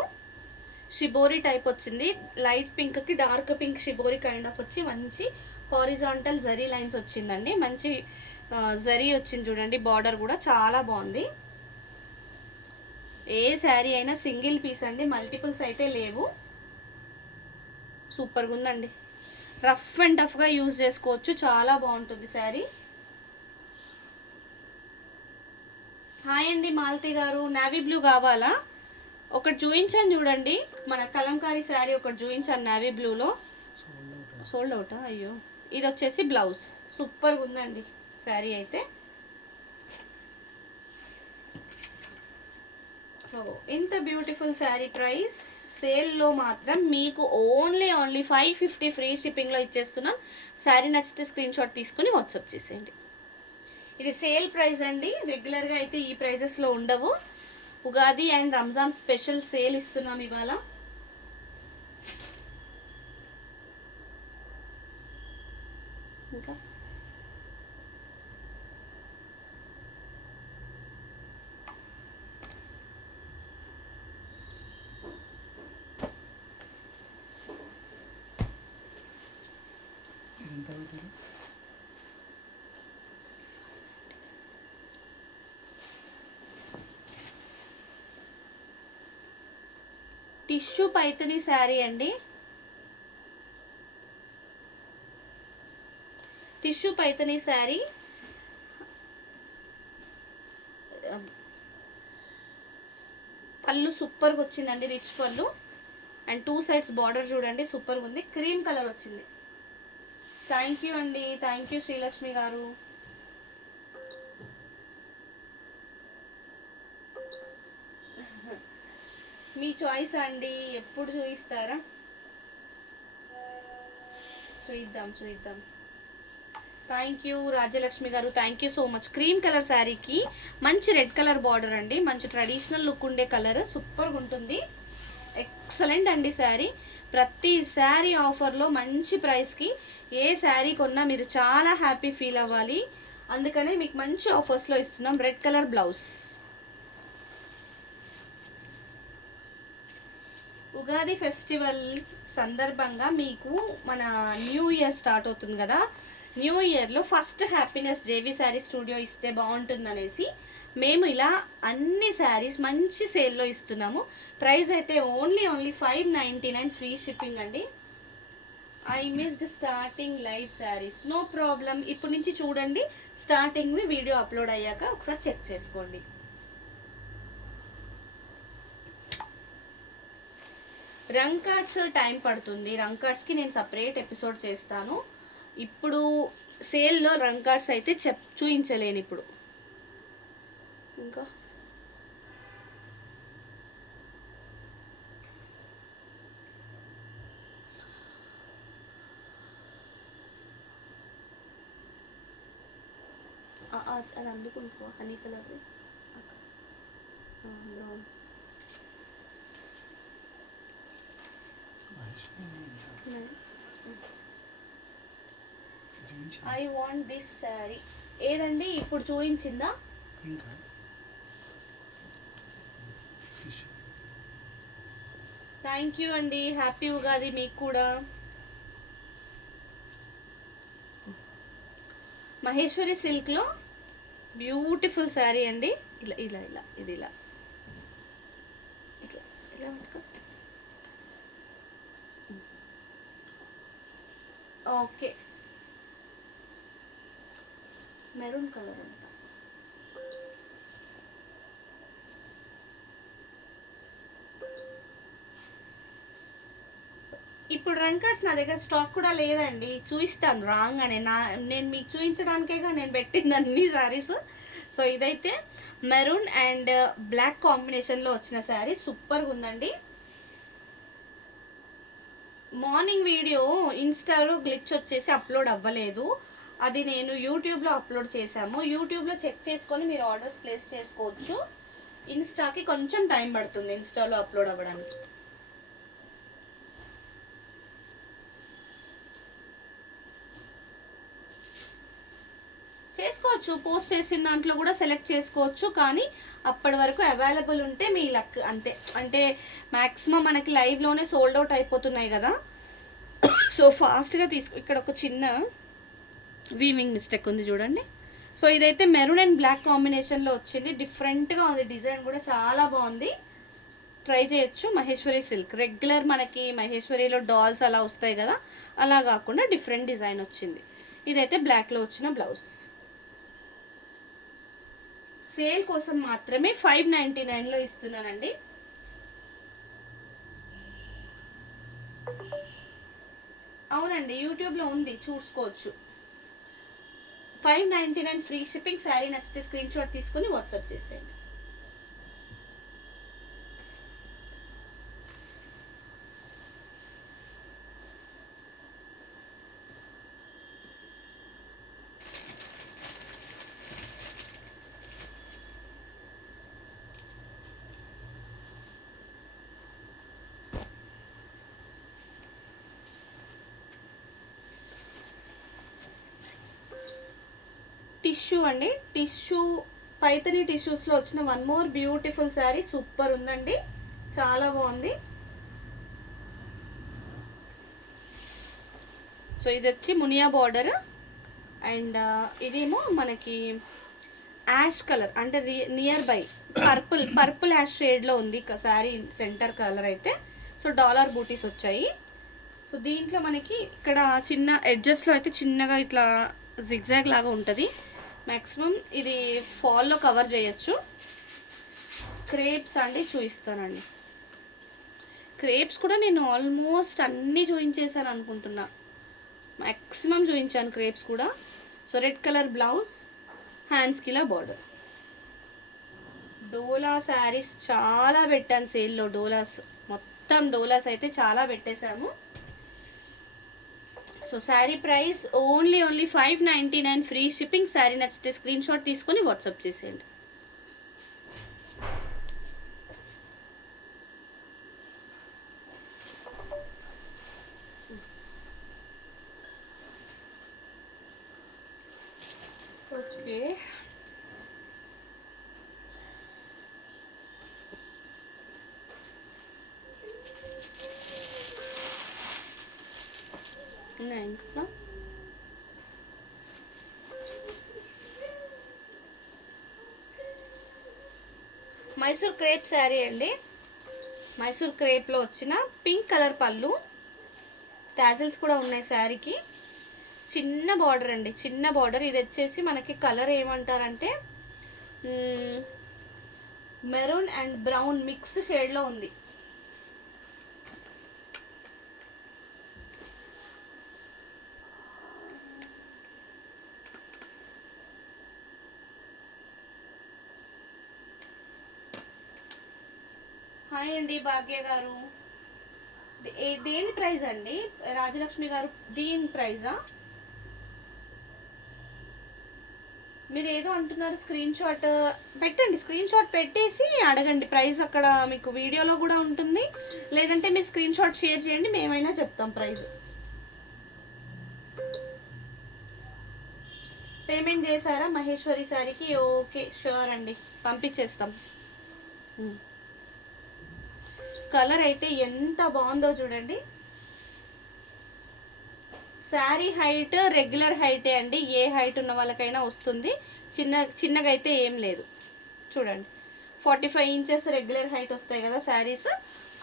షిబోరి టైప్ వచ్చింది. లైట్ పింక్కి dark pink shibori kind of వచ్చి మంచి హారిజాంటల్ జరీ లైన్స్ వచ్చిందండి. మంచి జరీ వచ్చింది చూడండి. బార్డర్ కూడా చాలా బాగుంది. ఏ శారీ అయినా సింగిల్ పీస్ అండి, మల్టిపుల్స్ అయితే లేవు. సూపర్గా ఉందండి. రఫ్ అండ్ టఫ్గా యూజ్ చేసుకోవచ్చు. చాలా బాగుంటుంది శారీ. హాయ్ అండి మాలతి గారు. నావీ బ్లూ కావాలా? ఒకటి చూపించాను చూడండి, మన కలంకారీ శారీ ఒకటి చూపించాను నావీ బ్లూలో. సోల్డ్ అవుటా? అయ్యో. ఇది వచ్చేసి బ్లౌజ్. సూపర్గా ఉందండి శారీ అయితే. సో ఇంత బ్యూటిఫుల్ శారీ ప్రైస్ సేల్లో మాత్రం మీకు ఓన్లీ 550 ఫ్రీ షిప్పింగ్లో ఇచ్చేస్తున్నాం. శారీ నచ్చితే స్క్రీన్ షాట్ తీసుకుని వాట్సాప్ చేసేయండి. ఇది సేల్ ప్రైస్ అండి. రెగ్యులర్గా అయితే ఈ ప్రైజెస్లో ఉండవు. Ugadi and Ramzan special sale ఇస్తున్నాం ఇవాళ. ఇంకా ఎంత అవుతుంది? టిష్యూ పైతని శారీ అండి. టిష్యూ పైతని శారీ. పళ్ళు సూపర్గా వచ్చిందండి, రిచ్ పళ్ళు. అండ్ 2 సైడ్స్ బార్డర్ చూడండి, సూపర్గా ఉంది. క్రీమ్ కలర్ వచ్చింది. థ్యాంక్ యూ అండి. థ్యాంక్ యూ శ్రీలక్ష్మి గారు. మీ చాయిస్ అండి. ఎప్పుడు చూపిస్తారా? చూద్దాం. థ్యాంక్ యూ రాజ్యలక్ష్మి గారు. Thank you so much. Cream colour శారీకి మంచి రెడ్ కలర్ బార్డర్ అండి. మంచి ట్రెడిషనల్ లుక్ ఉండే కలర్. సూపర్గా ఉంటుంది. ఎక్సలెంట్ అండి శారీ. ప్రతి శారీ ఆఫర్లో మంచి ప్రైస్కి ఏ శారీ కొన్నా మీరు చాలా హ్యాపీ ఫీల్ అవ్వాలి. అందుకనే మీకు మంచి ఆఫర్స్లో ఇస్తున్నాం. Red colour blouse. Ugadi festival సందర్భంగా మీకు మన న్యూ ఇయర్ స్టార్ట్ అవుతుంది కదా. న్యూ ఇయర్లో first happiness JV sari studio ఇస్తే బాగుంటుందనేసి మేము ఇలా అన్ని శారీస్ మంచి సేల్లో ఇస్తున్నాము. ప్రైస్ అయితే ఓన్లీ 599 ఫ్రీ షిప్పింగ్ అండి. I missed starting live saris. No problem. ఇప్పటి నుంచి చూడండి, స్టార్టింగ్ వీడియో అప్లోడ్ అయ్యాక ఒకసారి చెక్ చేసుకోండి. రంగ్ కార్డ్స్ టైం పడుతుంది. రంగ్ కార్డ్స్కి నేను సపరేట్ ఎపిసోడ్ చేస్తాను. ఇప్పుడు సేల్లో రంగ్ కార్డ్స్ అయితే చూపించలేను ఇప్పుడు. ఇంకా అది అందుకుంటుకో. Honey colour brown. I want this sari. ఏదండి ఇప్పుడు చూపించిందా? థ్యాంక్ యూ అండి. హ్యాపీ ఉగాది మీకు కూడా. మహేశ్వరి సిల్క్లో బ్యూటిఫుల్ శారీ అండి. ఇలా ఇలా ఇలా ఇది ఇలా ఇట్లా ఇలా పట్టుకో. ఓకే, మెరూన్ కలర్ అంట. ఇప్పుడు రంగ్ కార్డ్స్ నా దగ్గర స్టాక్ కూడా లేదండి. చూపిస్తాను రాంగ్ అని. నేను మీకు చూపించడానికేగా నేను పెట్టింది అన్ని శారీస్. సో ఇదైతే మెరూన్ అండ్ బ్లాక్ కాంబినేషన్లో వచ్చిన శారీ సూపర్గా ఉందండి. మార్నింగ్ వీడియో ఇన్స్టాలో గ్లిచ్ వచ్చేసి అప్లోడ్ అవ్వలేదు, అది నేను యూట్యూబ్లో అప్లోడ్ చేశాము. యూట్యూబ్లో చెక్ చేసుకొని మీరు ఆర్డర్స్ ప్లేస్ చేసుకోవచ్చు. ఇన్స్టాకి కొంచెం టైం పడుతుంది ఇన్స్టాలో అప్లోడ్ అవ్వడానికి. చేసుకోవచ్చు, పోస్ట్ చేసిన దాంట్లో కూడా సెలెక్ట్ చేసుకోవచ్చు, కానీ అప్పటి వరకు అవైలబుల్ ఉంటే మీ లక్ అంతే. అంటే మ్యాక్సిమం మనకి లైవ్లోనే సోల్డ్ అవుట్ అయిపోతున్నాయి కదా, సో ఫాస్ట్గా ఇక్కడ ఒక చిన్న వీవింగ్ మిస్టేక్ ఉంది చూడండి. సో ఇదైతే మెరూన్ అండ్ బ్లాక్ కాంబినేషన్లో వచ్చింది, డిఫరెంట్గా ఉంది, డిజైన్ కూడా చాలా బాగుంది, ట్రై చేయొచ్చు. మహేశ్వరి సిల్క్, రెగ్యులర్ మనకి మహేశ్వరిలో డాల్స్ అలా వస్తాయి కదా, అలా కాకుండా డిఫరెంట్ డిజైన్ వచ్చింది. ఇదైతే బ్లాక్లో వచ్చిన బ్లౌజ్. సేల్ కోసం మాత్రమే 599లో ఇస్తున్నానండి. అవునండి, యూట్యూబ్లో ఉంది, చూసుకోవచ్చు. 599 ఫ్రీ షిప్పింగ్. శారీ నచ్చితే స్క్రీన్ షాట్ తీసుకొని వాట్సాప్ చేసేయండి. టిష్యూ అండి, టిష్యూ పైతని టిష్యూస్లో వచ్చిన one more beautiful sari, super ఉందండి, చాలా బాగుంది. సో ఇది వచ్చి మునియా బార్డర్ అండ్ ఇదేమో మనకి యాష్ కలర్, అంటే నియర్ బై పర్పుల్ యాష్ షేడ్లో ఉంది శారీ సెంటర్ కలర్ అయితే. సో డాలర్ బూటీస్ వచ్చాయి. సో దీంట్లో మనకి ఇక్కడ చిన్న ఎడ్జస్ట్లో అయితే చిన్నగా ఇట్లా జిగ్జాగ్ లాగా ఉంటుంది. మ్యాక్సిమం ఇది ఫాల్లో కవర్ చేయొచ్చు. క్రేప్స్ అండి చూపిస్తానండి. క్రేప్స్ కూడా నేను ఆల్మోస్ట్ అన్నీ చూపించేసాను అనుకుంటున్నా, మ్యాక్సిమం చూపించాను క్రేప్స్ కూడా. సో రెడ్ కలర్ బ్లౌజ్, హ్యాండ్స్కి ఇలా బార్డర్. డోలా శారీస్ చాలా పెట్టాను సేల్లో, డోలాస్ మొత్తం డోలాస్ అయితే చాలా పెట్టేశాము. So sari price only 599 free shipping. Sari నచ్చితే స్క్రీన్ షాట్ తీసుకొని వాట్సాప్ చేసేయండి. ఓకే, ఇంకా మైసూర్ క్రేప్ శారీ అండి. మైసూర్ క్రేప్లో వచ్చిన పింక్ కలర్ పళ్ళు, టాజిల్స్ కూడా ఉన్నాయి శారీకి. చిన్న బార్డర్ అండి, చిన్న బార్డర్. ఇది వచ్చేసి మనకి కలర్ ఏమంటారంటే మెరూన్ అండ్ బ్రౌన్ మిక్స్ షేడ్లో ఉంది. హాయ్ అండి భాగ్య గారు. దేని ప్రైజ్ అండి రాజలక్ష్మి గారు? దీని ప్రైజా? మీరు ఏదో అంటున్నారు, స్క్రీన్ షాట్ పెట్టండి, స్క్రీన్ షాట్ పెట్టేసి అడగండి ప్రైస్. అక్కడ మీకు వీడియోలో కూడా ఉంటుంది, లేదంటే మీరు స్క్రీన్ షాట్ షేర్ చేయండి, మేమైనా చెప్తాం ప్రైస్. పేమెంట్ చేశారా మహేశ్వరి శారీకి? ఓకే, షూర్ అండి, పంపించేస్తాం. కలర్ అయితే ఎంత బాగుందో చూడండి. శారీ హైట్ రెగ్యులర్ హైటే అండి, ఏ హైట్ ఉన్న వాళ్ళకైనా వస్తుంది, చిన్నగా అయితే ఏం లేదు. చూడండి 45 ఇంచెస్ రెగ్యులర్ హైట్ వస్తాయి కదా శారీస్,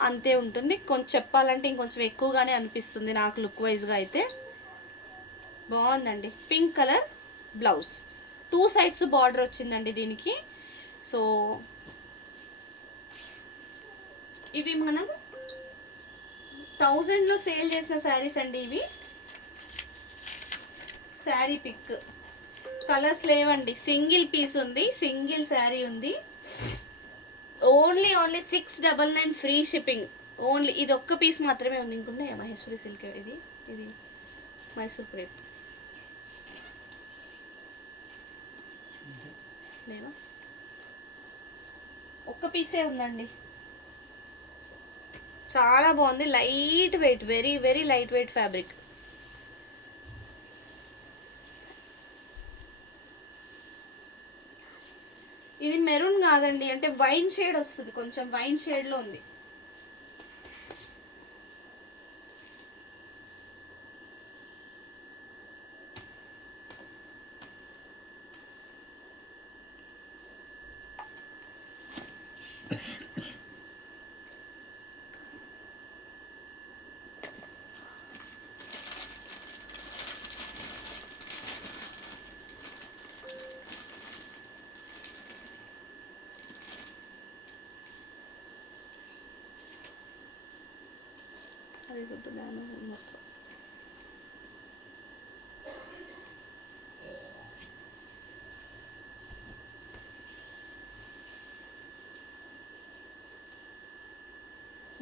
అంతే ఉంటుంది. కొంచెం చెప్పాలంటే ఇంకొంచెం ఎక్కువగానే అనిపిస్తుంది నాకు లుక్ వైజ్గా అయితే. బాగుందండి. Pink colour blouse, 2 sides border వచ్చిందండి దీనికి. సో ఇవి మనం 1000లో సేల్ చేసిన శారీస్ అండి ఇవి. శారీ పిక్ కలర్స్ లేవండి, సింగిల్ పీస్ ఉంది, సింగిల్ శారీ ఉంది. Only 699 free shipping. ఓన్లీ ఇది ఒక్క పీస్ మాత్రమే ఉంది. ఇంకున్నాయా మహేశ్వరి సిల్క్? ఇది మైసూర్ క్రేప్ లేవా? ఒక్క పీసే ఉందండి. చాలా బాగుంది, light weight, very very light weight fabric. ఇది మెరూన్ కాదండి, అంటే వైన్ షేడ్ వస్తుంది, కొంచెం వైన్ షేడ్లో ఉంది. అది వద్దులేను మొత్తం.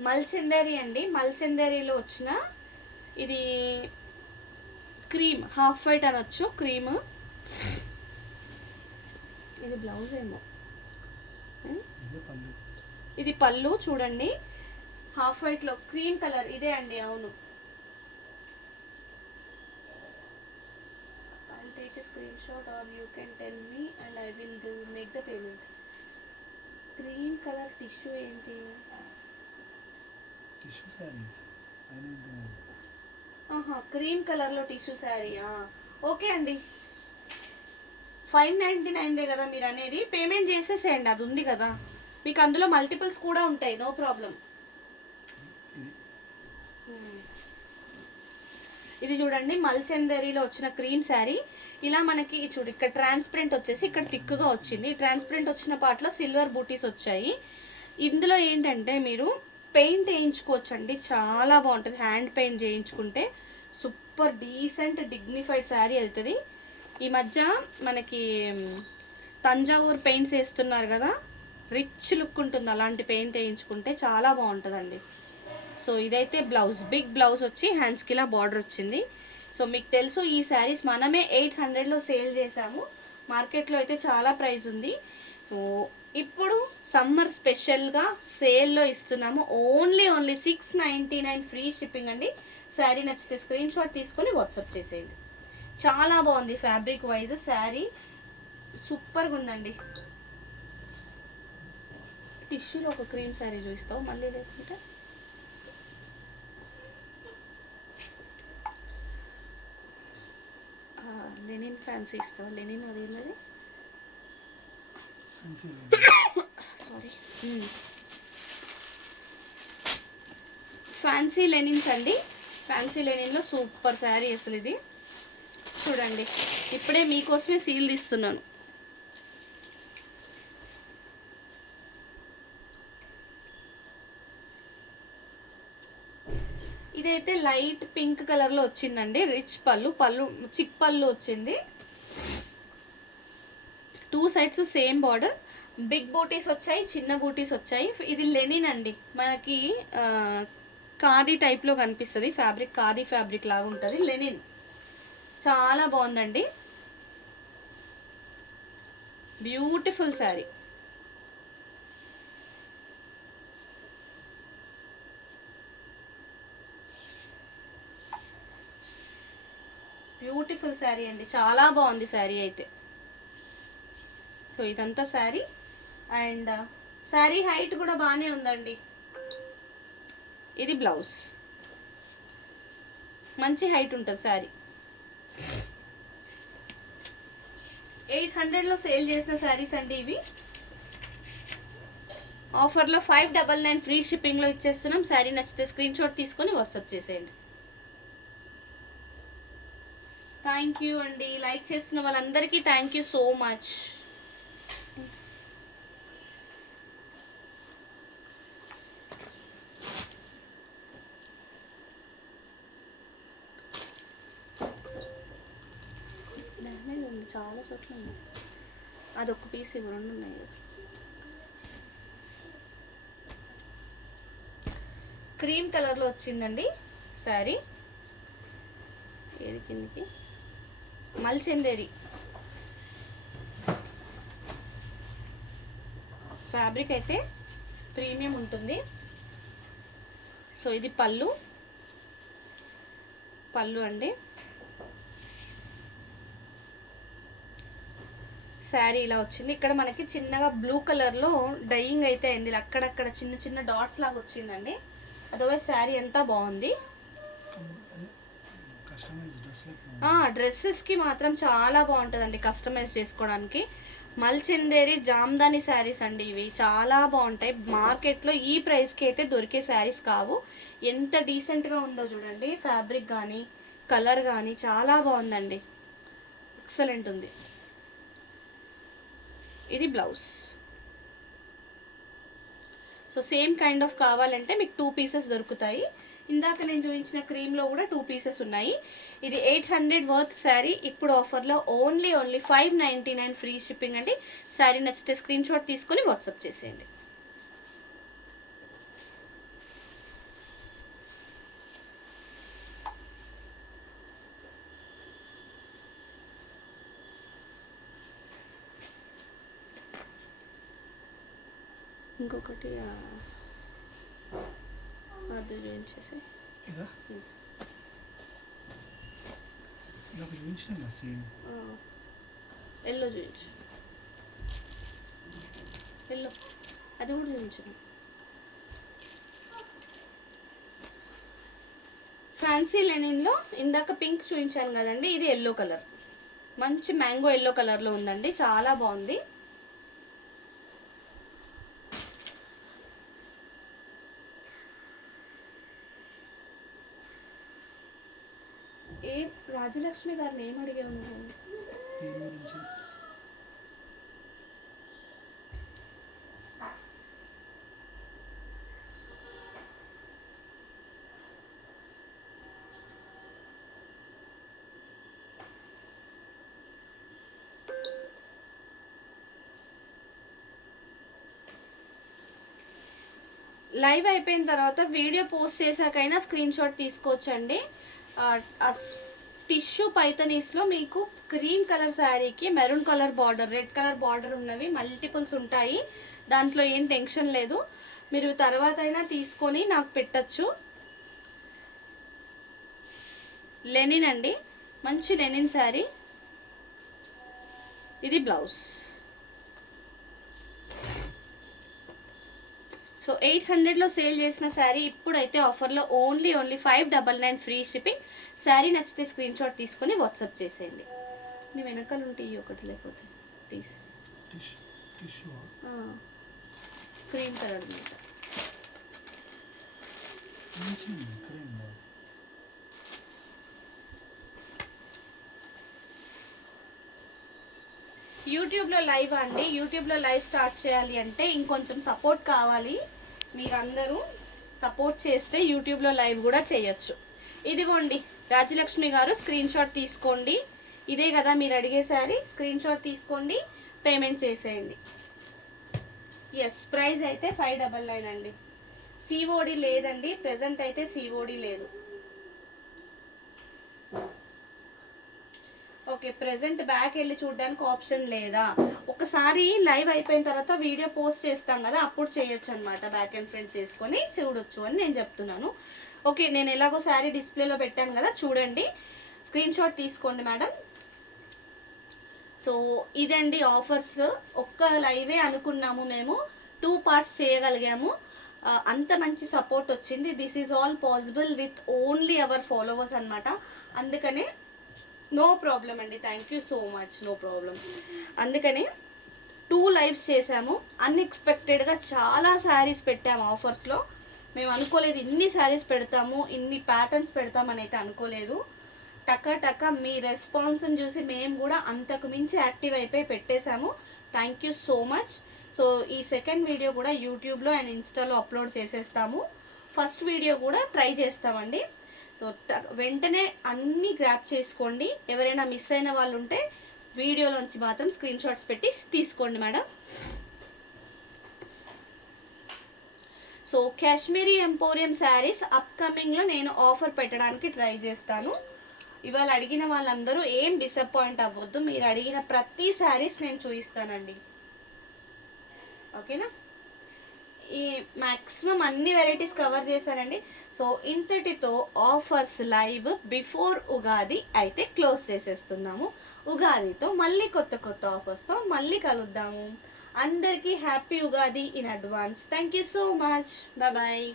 మల్చందేరి అండి, మల్చందేరిలో వచ్చిన ఇది క్రీమ్, హాఫ్ వైట్ అనొచ్చు, క్రీమ్. ఇది బ్లౌజ్ ఏమో, ఇది పళ్ళు చూడండి, హాఫ్ వైట్ లో క్రీమ్ కలర్ ఇదే అండి. అవును, I'll take a screenshot or you can tell me and I will make the payment. Cream colour tissue ఏంటి? టిష్యూ సారీస్ ఆహా, క్రీమ్ కలర్లో టిష్యూ శారీయా? ఓకే అండి, 599 కదా మీరు అనేది. పేమెంట్ చేసేసేయండి, అది ఉంది కదా మీకు. అందులో మల్టిపుల్స్ కూడా ఉంటాయి, నో ప్రాబ్లం. ఇది చూడండి, మల్చందరిలో వచ్చిన క్రీమ్ శారీ. ఇలా మనకి చూడు, ఇక్కడ ట్రాన్స్పరెంట్ వచ్చేసి ఇక్కడ థిక్గా వచ్చింది. ట్రాన్స్పరెంట్ వచ్చిన పార్ట్లో సిల్వర్ బూటీస్ వచ్చాయి. ఇందులో ఏంటంటే మీరు పెయింట్ వేయించుకోవచ్చండి, చాలా బాగుంటుంది. హ్యాండ్ పెయింట్ చేయించుకుంటే సూపర్ డీసెంట్ డిగ్నిఫైడ్ శారీ అవుతుంది. ఈ మధ్య మనకి తంజావూరు పెయింట్స్ వేస్తున్నారు కదా, రిచ్ లుక్ ఉంటుంది అలాంటి పెయింట్ వేయించుకుంటే, చాలా బాగుంటుందండి. సో ఇదైతే బ్లౌజ్, బిగ్ బ్లౌజ్ వచ్చి హ్యాండ్స్కి ఇలా బార్డర్ వచ్చింది. సో మీకు తెలుసు ఈ శారీస్ మనమే 800లో సేల్ చేసాము, మార్కెట్లో అయితే చాలా ప్రైస్ ఉంది. సో ఇప్పుడు సమ్మర్ స్పెషల్గా సేల్లో ఇస్తున్నాము. ఓన్లీ 699 ఫ్రీ షిప్పింగ్ అండి. శారీ నచ్చితే స్క్రీన్ షాట్ తీసుకొని వాట్సాప్ చేసేయండి. చాలా బాగుంది ఫ్యాబ్రిక్ వైజ్, శారీ సూపర్గా ఉందండి. టిష్యూలో ఒక క్రీమ్ శారీ చూపిస్తావు మళ్ళీ, లేకుంటే లెనిన్ ఫ్యాన్సీ ఇస్తావు? లెనిన్ అది ఏంటది, సారీ, ఫ్యాన్సీ లెనిన్స్ అండి. ఫ్యాన్సీ లెనిన్లో సూపర్ శారీ అసలు ఇది. చూడండి, ఇప్పుడే మీకోసమే సీల్ తీస్తున్నాను. ఇదైతే లైట్ పింక్ కలర్లో వచ్చిందండి, రిచ్ పళ్ళు చిక్ పళ్ళు వచ్చింది. 2 సైడ్స్ సేమ్ బార్డర్, బిగ్ బూటీస్ వచ్చాయి, చిన్న బూటీస్ వచ్చాయి. ఇది లెనిన్ అండి, మనకి ఖాదీ టైప్లో కనిపిస్తుంది ఫ్యాబ్రిక్, ఖాదీ ఫ్యాబ్రిక్ లాగా ఉంటుంది లెనిన్. చాలా బాగుందండి, బ్యూటిఫుల్ శారీ. బ్యూటిఫుల్ శారీ అండి, చాలా బాగుంది శారీ అయితే. సో ఇదంతా శారీ, అండ్ శారీ హైట్ కూడా బాగానే ఉందండి. ఇది బ్లౌజ్, మంచి హైట్ ఉంటుంది శారీ. 800లో సేల్ చేసిన శారీస్ అండి ఇవి. ఆఫర్లో 599 ఫ్రీ షిప్పింగ్లో ఇచ్చేస్తున్నాం. శారీ నచ్చితే స్క్రీన్ షాట్ తీసుకొని వాట్సాప్ చేసేయండి. థ్యాంక్ యూ అండి, లైక్ చేస్తున్న వాళ్ళందరికీ thank you so much. Damage ఉంది చాలా చోట్ల ఉంది. అదొక పీస్ ఇవి 2 ఉన్నాయి కదా. క్రీమ్ కలర్లో వచ్చిందండి శారీ. ఏది కిందికి మల్చెందేరి ఫ్యాబ్రిక్ అయితే ప్రీమియం ఉంటుంది. సో ఇది పళ్ళు అండి. శారీ ఇలా వచ్చింది. ఇక్కడ మనకి చిన్నగా బ్లూ కలర్లో డైయింగ్ అయితే అయింది. అక్కడక్కడ చిన్న చిన్న డాట్స్ లాగా వచ్చిందండి. అదర్వైజ్ శారీ అంతా బాగుంది. డ్రెస్సెస్కి మాత్రం చాలా బాగుంటుందండి కస్టమైజ్ చేసుకోవడానికి. మల్చెందేరి జామ్దాని శారీస్ అండి ఇవి, చాలా బాగుంటాయి. మార్కెట్లో ఈ ప్రైస్కి అయితే దొరికే శారీస్ కావు. ఎంత డీసెంట్గా ఉందో చూడండి. ఫ్యాబ్రిక్ కానీ కలర్ కానీ చాలా బాగుందండి, ఎక్సలెంట్ ఉంది. ఇది blouse. So same kind of కావాలంటే మీకు 2 పీసెస్ దొరుకుతాయి. ఇందాక నేను చూపించిన క్రీమ్లో కూడా 2 పీసెస్ ఉన్నాయి. ఇది 800 వర్త్ శారీ. ఇప్పుడు ఆఫర్లో ఓన్లీ 599 ఫ్రీ షిప్పింగ్ అండి. శారీ నచ్చితే స్క్రీన్ షాట్ తీసుకొని వాట్సాప్ చేసేయండి. ఇంకొకటి అది చూపించేసి ఎల్లో చూపించు. ఎల్లో అది కూడా చూపించు. ఫ్యాన్సీ లెనిన్లో ఇందాక పింక్ చూపించాను కదండి, ఇది ఎల్లో కలర్. మంచి మ్యాంగో ఎల్లో కలర్లో ఉందండి, చాలా బాగుంది. ఏ రాజలక్ష్మి గారిని ఏం అడిగే ఉన్నాను? లైవ్ అయిపోయిన తర్వాత వీడియో పోస్ట్ చేశాకైనా స్క్రీన్ షాట్ తీసుకోవచ్చండి. టిష్యూ పైతనీస్లో మీకు క్రీమ్ కలర్ శారీకి maroon colour border, red colour border ఉన్నవి మల్టిపుల్స్ ఉంటాయి. దాంట్లో ఏం టెన్షన్ లేదు, మీరు తర్వాత అయినా తీసుకొని నాకు పెట్టచ్చు. లెనిన్ అండి, మంచి లెనిన్ శారీ. ఇది బ్లౌజ్. సో 800లో సేల్ చేసిన శారీ ఇప్పుడైతే ఆఫర్లో ఓన్లీ 599 ఫ్రీ షిప్పింగ్. శారీ నచ్చితే స్క్రీన్ షాట్ తీసుకొని వాట్సాప్ చేసేయండి. నీ వెనకాల ఉంటే ఈ ఒకటి లేకపోతే క్రీమ్ కలర్ అనమాట. యూట్యూబ్లో లైవ్ అండి. యూట్యూబ్లో లైవ్ స్టార్ట్ చేయాలి అంటే ఇంకొంచెం సపోర్ట్ కావాలి. మీరందరూ సపోర్ట్ చేస్తే యూట్యూబ్లో లైవ్ కూడా చేయొచ్చు. ఇదిగోండి రాజలక్ష్మి గారు, స్క్రీన్ షాట్ తీసుకోండి. ఇదే కదా మీరు అడిగే శారీ, స్క్రీన్ షాట్ తీసుకోండి, పేమెంట్ చేసేయండి. ఎస్, ప్రైస్ అయితే 599 అండి. సిఓడి లేదండి, ప్రెజెంట్ అయితే సిఓడి లేదు. ఓకే, ప్రెజెంట్ బ్యాక్ వెళ్ళి చూడడానికి ఆప్షన్ లేదా? ఒకసారి లైవ్ అయిపోయిన తర్వాత వీడియో పోస్ట్ చేస్తాం కదా, అప్పుడు చేయొచ్చు అనమాట. బ్యాక్ అండ్ ఫ్రంట్ చేసుకొని చూడొచ్చు అని నేను చెప్తున్నాను. ఓకే, నేను ఎలాగో శారీ డిస్ప్లేలో పెట్టాను కదా, చూడండి, స్క్రీన్ షాట్ తీసుకోండి మేడం. సో ఇదండి ఆఫర్స్. ఒక్క లైవే అనుకున్నాము మేము, 2 పార్ట్స్ చేయగలిగాము. అంత మంచి సపోర్ట్ వచ్చింది. This is all possible with only our followers అనమాట. అందుకనే నో ప్రాబ్లం అండి, thank you so much, no problem. అందుకనే 2 లైవ్స్ చేసాము. అన్ఎక్స్పెక్టెడ్గా చాలా శారీస్ పెట్టాము ఆఫర్స్లో. మేము అనుకోలేదు ఇన్ని శారీస్ పెడతాము, ఇన్ని ప్యాటర్న్స్ పెడతామని అయితే అనుకోలేదు. టక మీ రెస్పాన్స్ని చూసి మేము కూడా అంతకు మించి యాక్టివ్ అయిపోయి పెట్టేశాము. Thank you so much. So ఈ సెకండ్ వీడియో కూడా యూట్యూబ్లో అండ్ ఇన్స్టాలో అప్లోడ్ చేసేస్తాము. ఫస్ట్ వీడియో కూడా ట్రై చేస్తామండి. సో వెంటనే అన్నీ గ్రాప్ చేసుకోండి. ఎవరైనా మిస్ అయిన వాళ్ళు ఉంటే వీడియోలోంచి మాత్రం స్క్రీన్ షాట్స్ పెట్టి తీసుకోండి మేడం. సో కాశ్మీరీ ఎంపోరియం శారీస్ అప్కమింగ్లో నేను ఆఫర్ పెట్టడానికి ట్రై చేస్తాను. ఇవాళ అడిగిన వాళ్ళందరూ ఏం డిసప్పాయింట్ అవ్వద్దు, మీరు అడిగిన ప్రతి శారీస్ నేను చూపిస్తానండి. ఓకేనా? ఈ మ్యాక్సిమం అన్ని వెరైటీస్ కవర్ చేశానండి. సో ఇంతటితో ఆఫర్స్ లైవ్ బిఫోర్ ఉగాది అయితే క్లోజ్ చేసేస్తున్నాము. ఉగాదితో మళ్ళీ కొత్త కొత్త ఆఫర్స్తో మళ్ళీ కలుద్దాము. అందరికీ happy Ugadi in advance. Thank you so much. Bye.